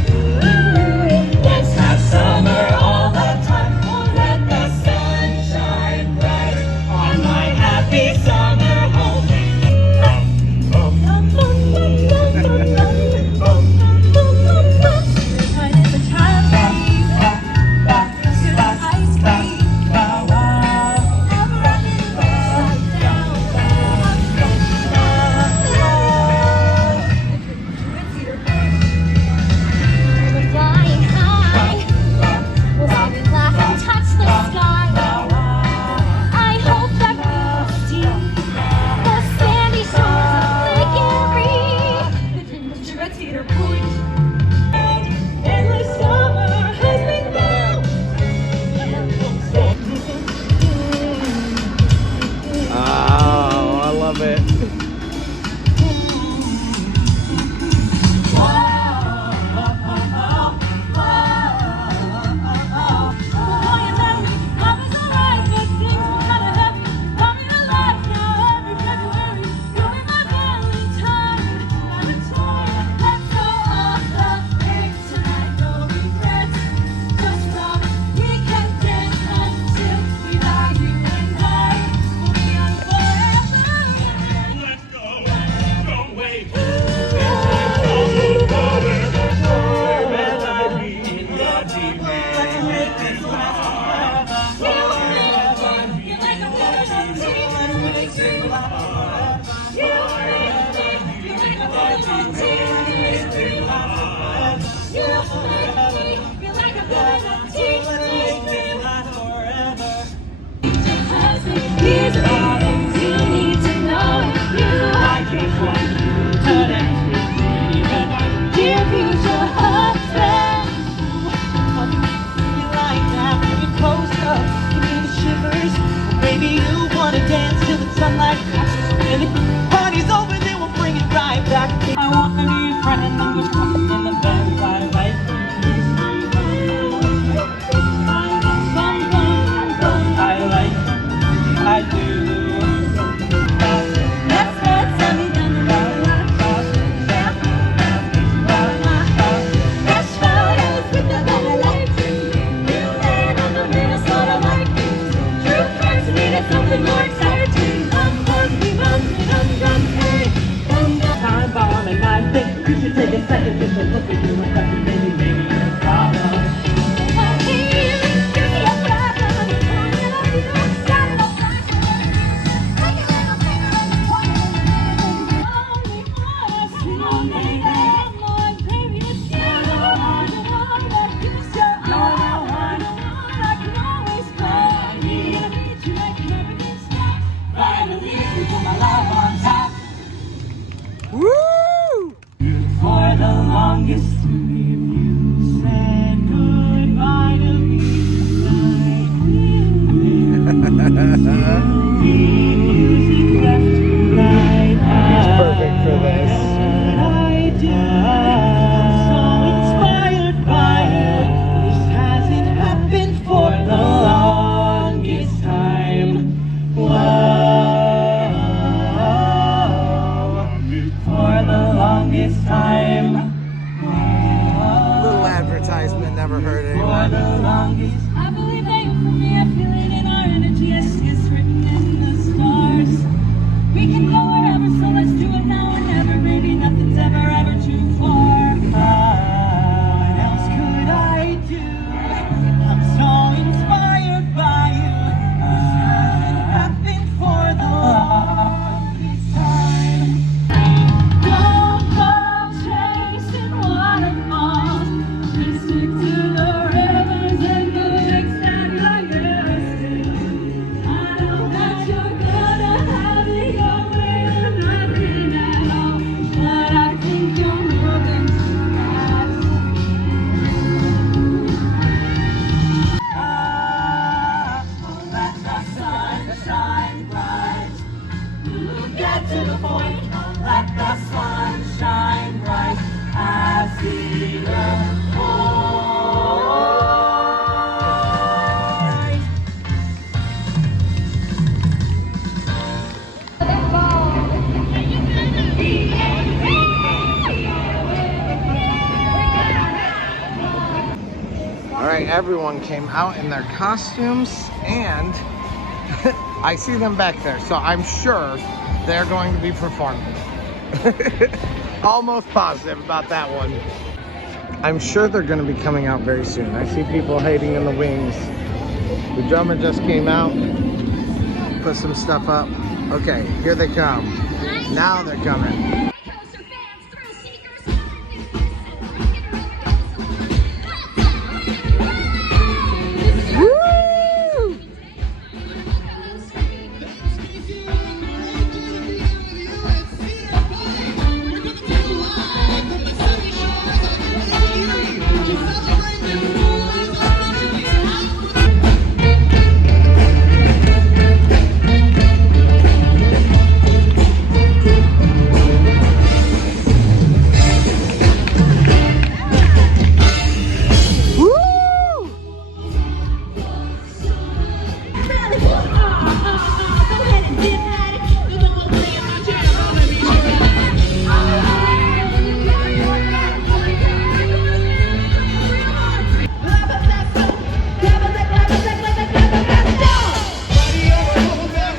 Let's have summer all the time. Let the sun shine bright on my happy summer home. Something more exciting. everyone came out in their costumes, and I see them back there, so I'm sure they're going to be performing. Almost positive about that one. I'm sure they're going to be coming out very soon. I see people hiding in the wings. The drummer just came out, put some stuff up. Okay, here they come. Now they're coming.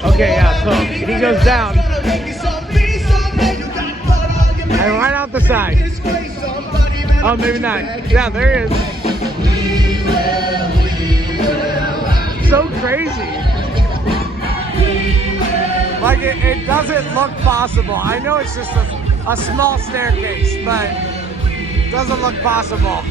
Okay, yeah, so he goes down and right out the side. Oh, maybe not. Yeah, there he is. So crazy. Like it doesn't look possible. I know it's just a small staircase, but it doesn't look possible.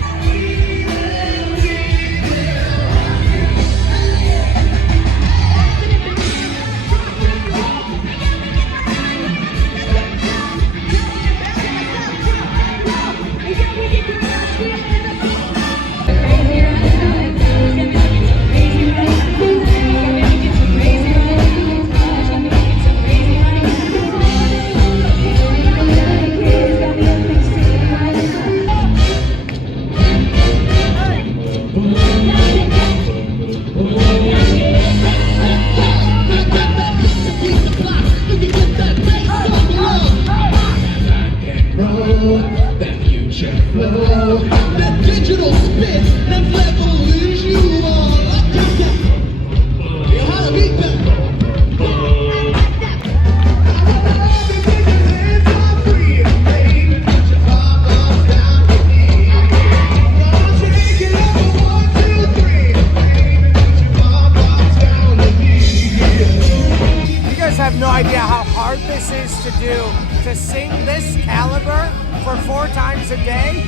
To sing this caliber for 4 times a day,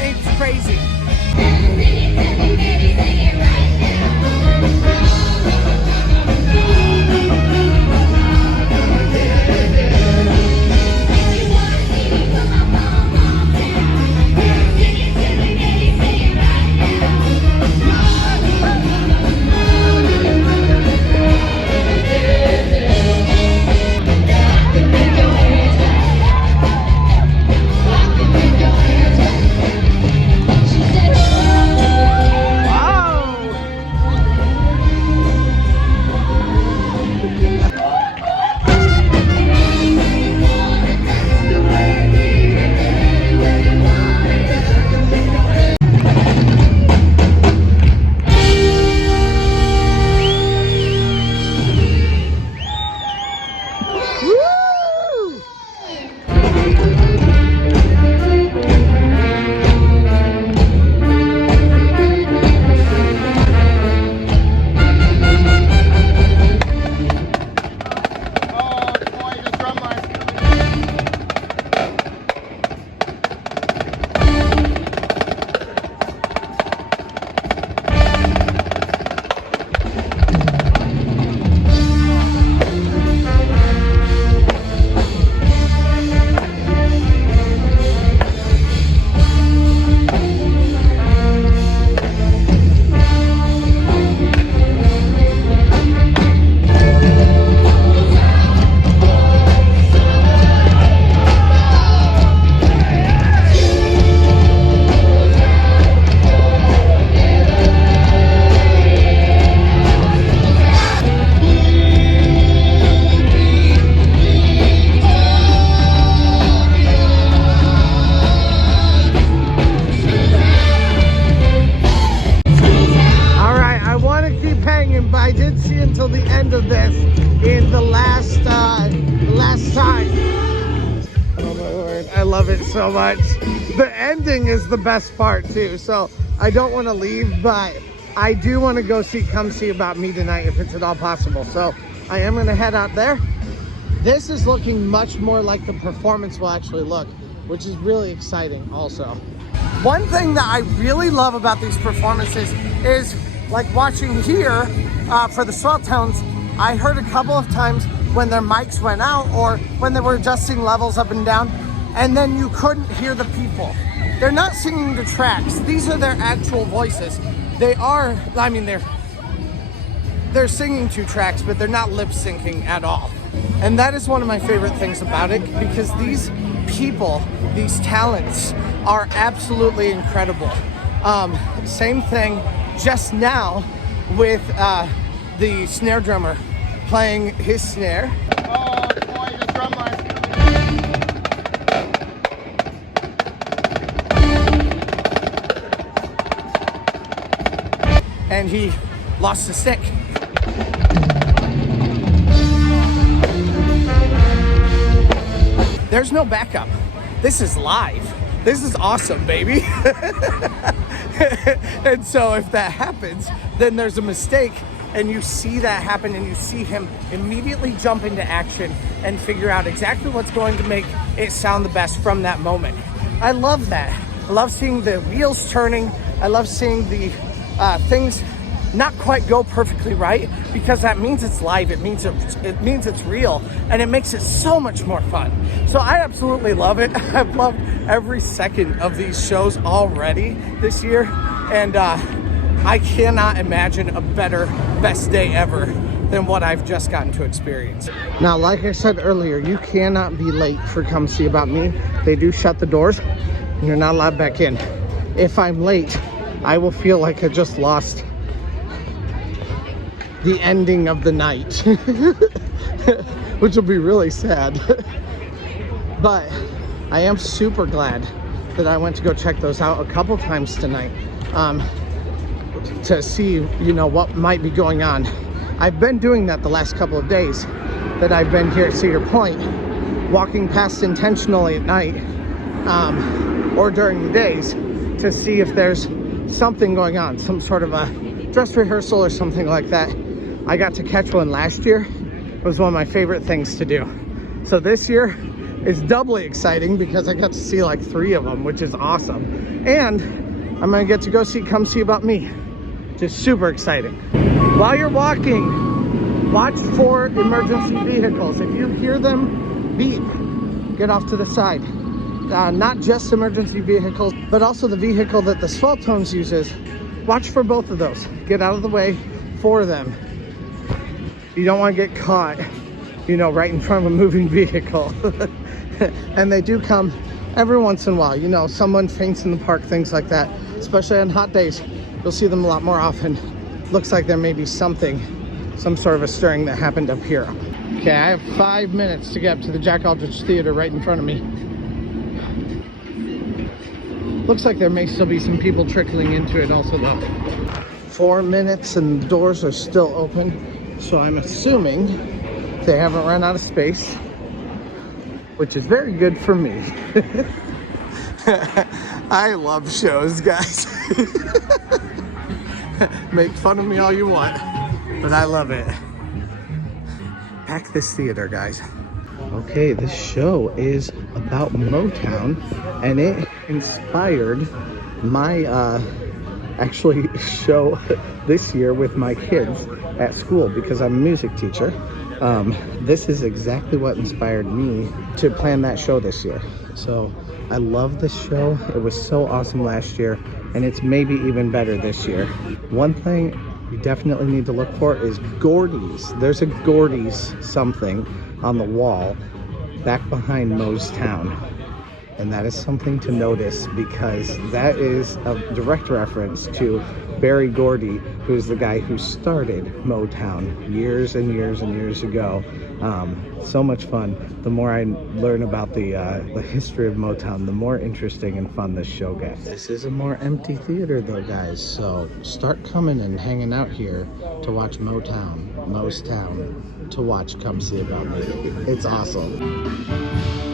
it's crazy. hanging, but I did see until the end of this in the last time. Oh my word, I love it so much. The ending is the best part too, so I don't want to leave, but I do want to go come see About Me tonight if it's at all possible. So I am going to head out there. This is looking much more like the performance will actually look, which is really exciting also. One thing that I really love about these performances is like watching here for the Swell Tones. I heard a couple of times when their mics went out or when they were adjusting levels up and down, and then you couldn't hear the people. They're not singing the tracks. These are their actual voices. They are, I mean, they're singing 2 tracks, but they're not lip syncing at all. And that is one of my favorite things about it, because these people, these talents are absolutely incredible. Same thing just now with the snare drummer playing his snare. Oh, boy, the drum line. And he lost the stick. There's no backup. This is live. This is awesome, baby. And so if that happens, then there's a mistake, and you see that happen, and you see him immediately jump into action and figure out exactly what's going to make it sound the best from that moment. I love that. I love seeing the wheels turning. I love seeing the things not quite go perfectly right, because that means it's live. It means it's real, and it makes it so much more fun. So I absolutely love it. I've loved every second of these shows already this year, and I cannot imagine a better best day ever than what I've just gotten to experience. Now, like I said earlier, you cannot be late for Come See About Me. They do shut the doors, and you're not allowed back in. If I'm late, I will feel like I just lost the ending of the night, which will be really sad. But I am super glad that I went to go check those out a couple times tonight to see, you know, what might be going on. I've been doing that the last couple of days that I've been here at Cedar Point, walking past intentionally at night or during the days to see if there's something going on, some sort of a dress rehearsal or something like that. I got to catch one last year. It was one of my favorite things to do. So this year is doubly exciting because I got to see like 3 of them, which is awesome. And I'm gonna get to go Come See About Me. Just super exciting. While you're walking, watch for emergency vehicles. If you hear them beep, get off to the side. Not just emergency vehicles, but also the vehicle that the Swell Tones uses. Watch for both of those. Get out of the way for them. You don't want to get caught, you know, right in front of a moving vehicle. And they do come every once in a while. You know, someone faints in the park, things like that. Especially on hot days, you'll see them a lot more often. Looks like there may be some sort of a stirring that happened up here. Okay, I have 5 minutes to get up to the Jack Aldrich Theater right in front of me. Looks like there may still be some people trickling into it also though. 4 minutes and the doors are still open. So I'm assuming they haven't run out of space, which is very good for me. I love shows, guys. Make fun of me all you want, but I love it. Pack this theater, guys. Okay, this show is about Motown, and it inspired my actually show this year with my kids at school because I'm a music teacher. This is exactly what inspired me to plan that show this year. So I love this show. It was so awesome last year, and it's maybe even better this year. One thing you definitely need to look for is Gordy's. There's a Gordy's something on the wall back behind Moe's Town. And that is something to notice because that is a direct reference to Barry Gordy, who's the guy who started Motown years and years and years ago. So much fun. The more I learn about the history of Motown, the more interesting and fun this show gets. This is a more empty theater though, guys, so start coming and hanging out here to watch Motown, Mo's Town, to watch Come See About Me. It's awesome.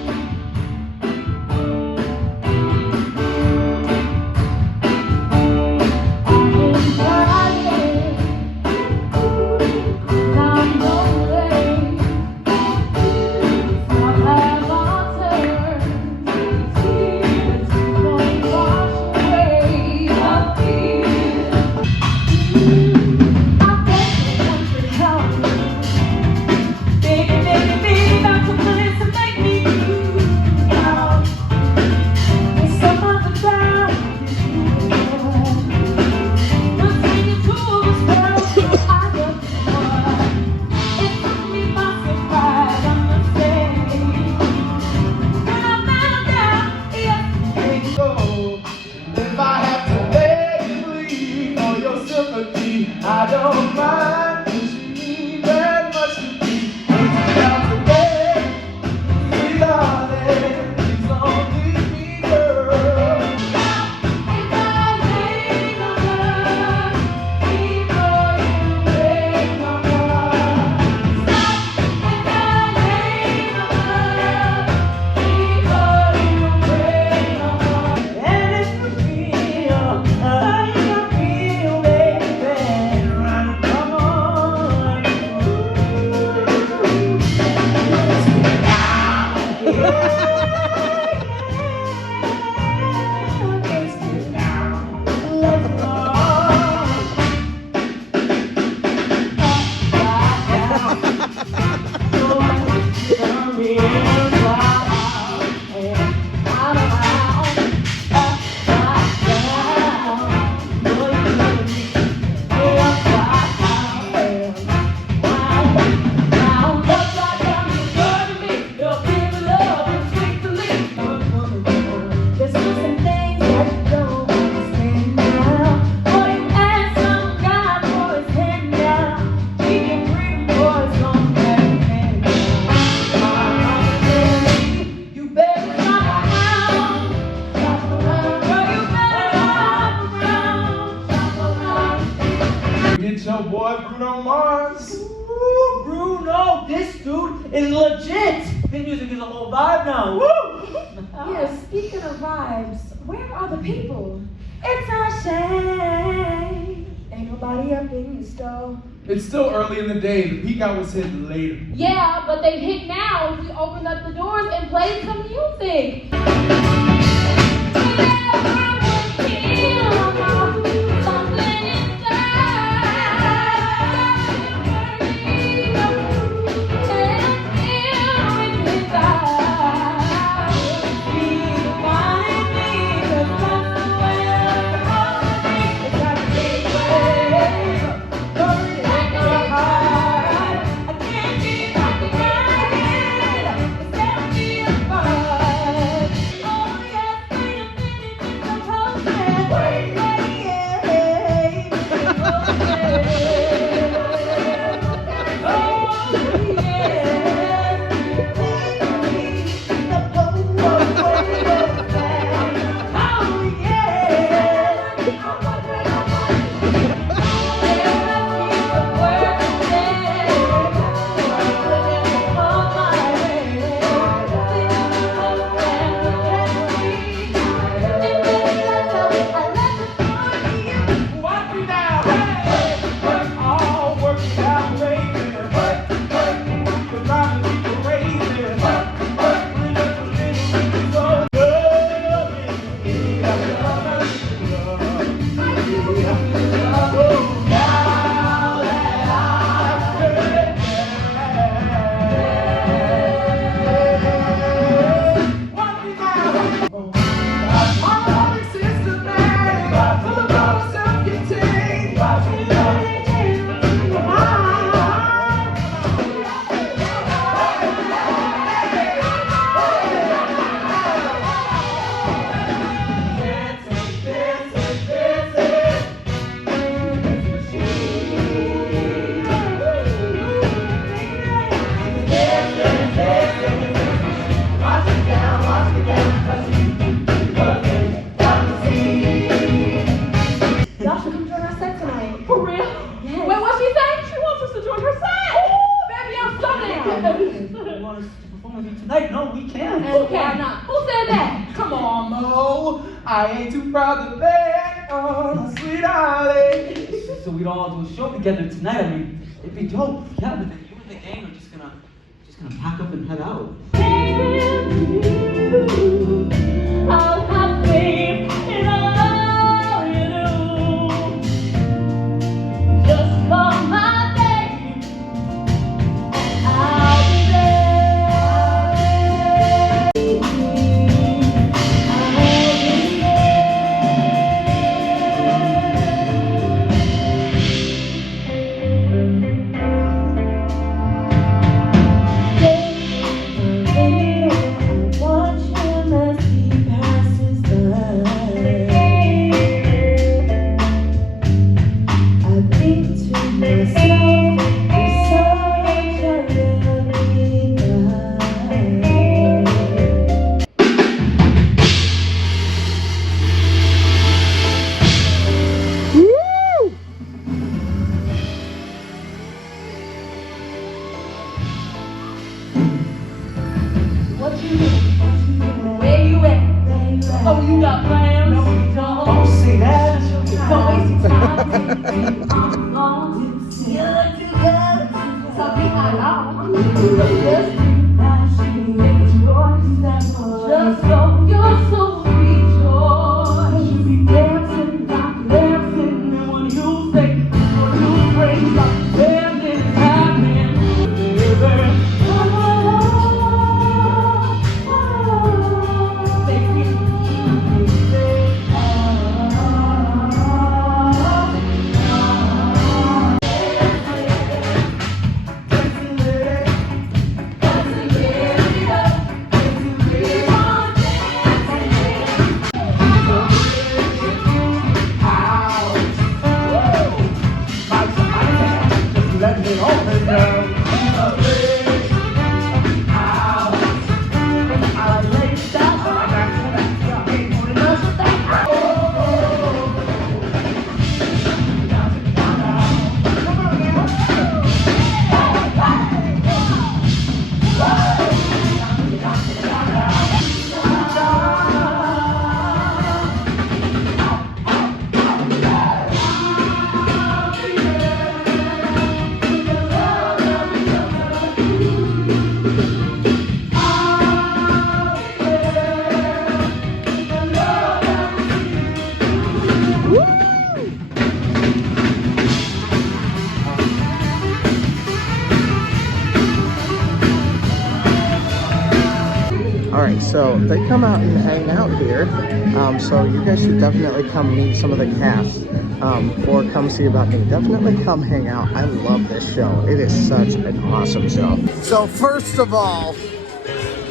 is legit. His music is a whole vibe now. Woo! Yeah, speaking of vibes, where are the people? It's a shame. Ain't nobody up in the store. It's still early in the day. The peak hours hit later. Yeah, but they hit now if we opened up the doors and played some music. we can. And why not? Who said that? Come on, Mo. I ain't too proud to bet on a sweet Holly. So we'd all do a show together tonight. I mean, it'd be dope. Yeah, but then you and the gang are just gonna pack up and head out. I'll have faith in all you do. Just call my name and I'll be Alright, so they come out and hang out here, so you guys should definitely come meet some of the cast, or come see about me. Definitely come hang out. I love this show. It is such an awesome show. So first of all,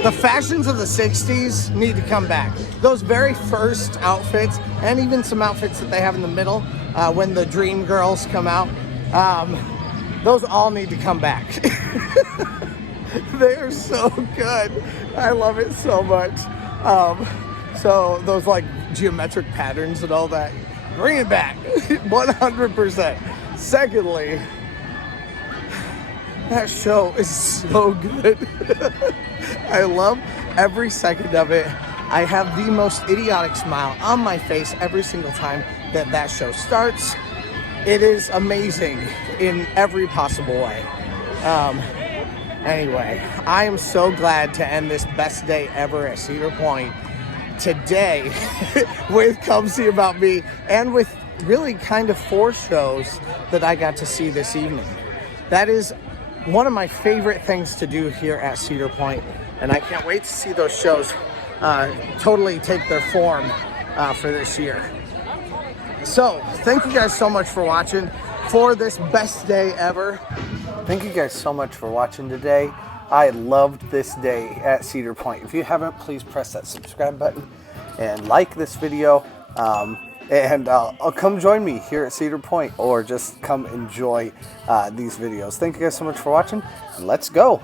the fashions of the 60s need to come back. Those very first outfits, and even some outfits that they have in the middle, when the Dream Girls come out, those all need to come back. They are so good. I love it so much. So those like geometric patterns and all that, bring it back, 100%. Secondly, that show is so good. I love every second of it. I have the most idiotic smile on my face every single time that that show starts. It is amazing in every possible way. Anyway, I am so glad to end this best day ever at Cedar Point today with Come See About Me, and with really kind of 4 shows that I got to see this evening. That is one of my favorite things to do here at Cedar Point, and I can't wait to see those shows totally take their form for this year. So, thank you guys so much for watching for this best day ever. Thank you guys so much for watching today. I loved this day at Cedar Point. If you haven't, please press that subscribe button and like this video. And I'll come join me here at Cedar Point, or just come enjoy these videos. Thank you guys so much for watching, and let's go.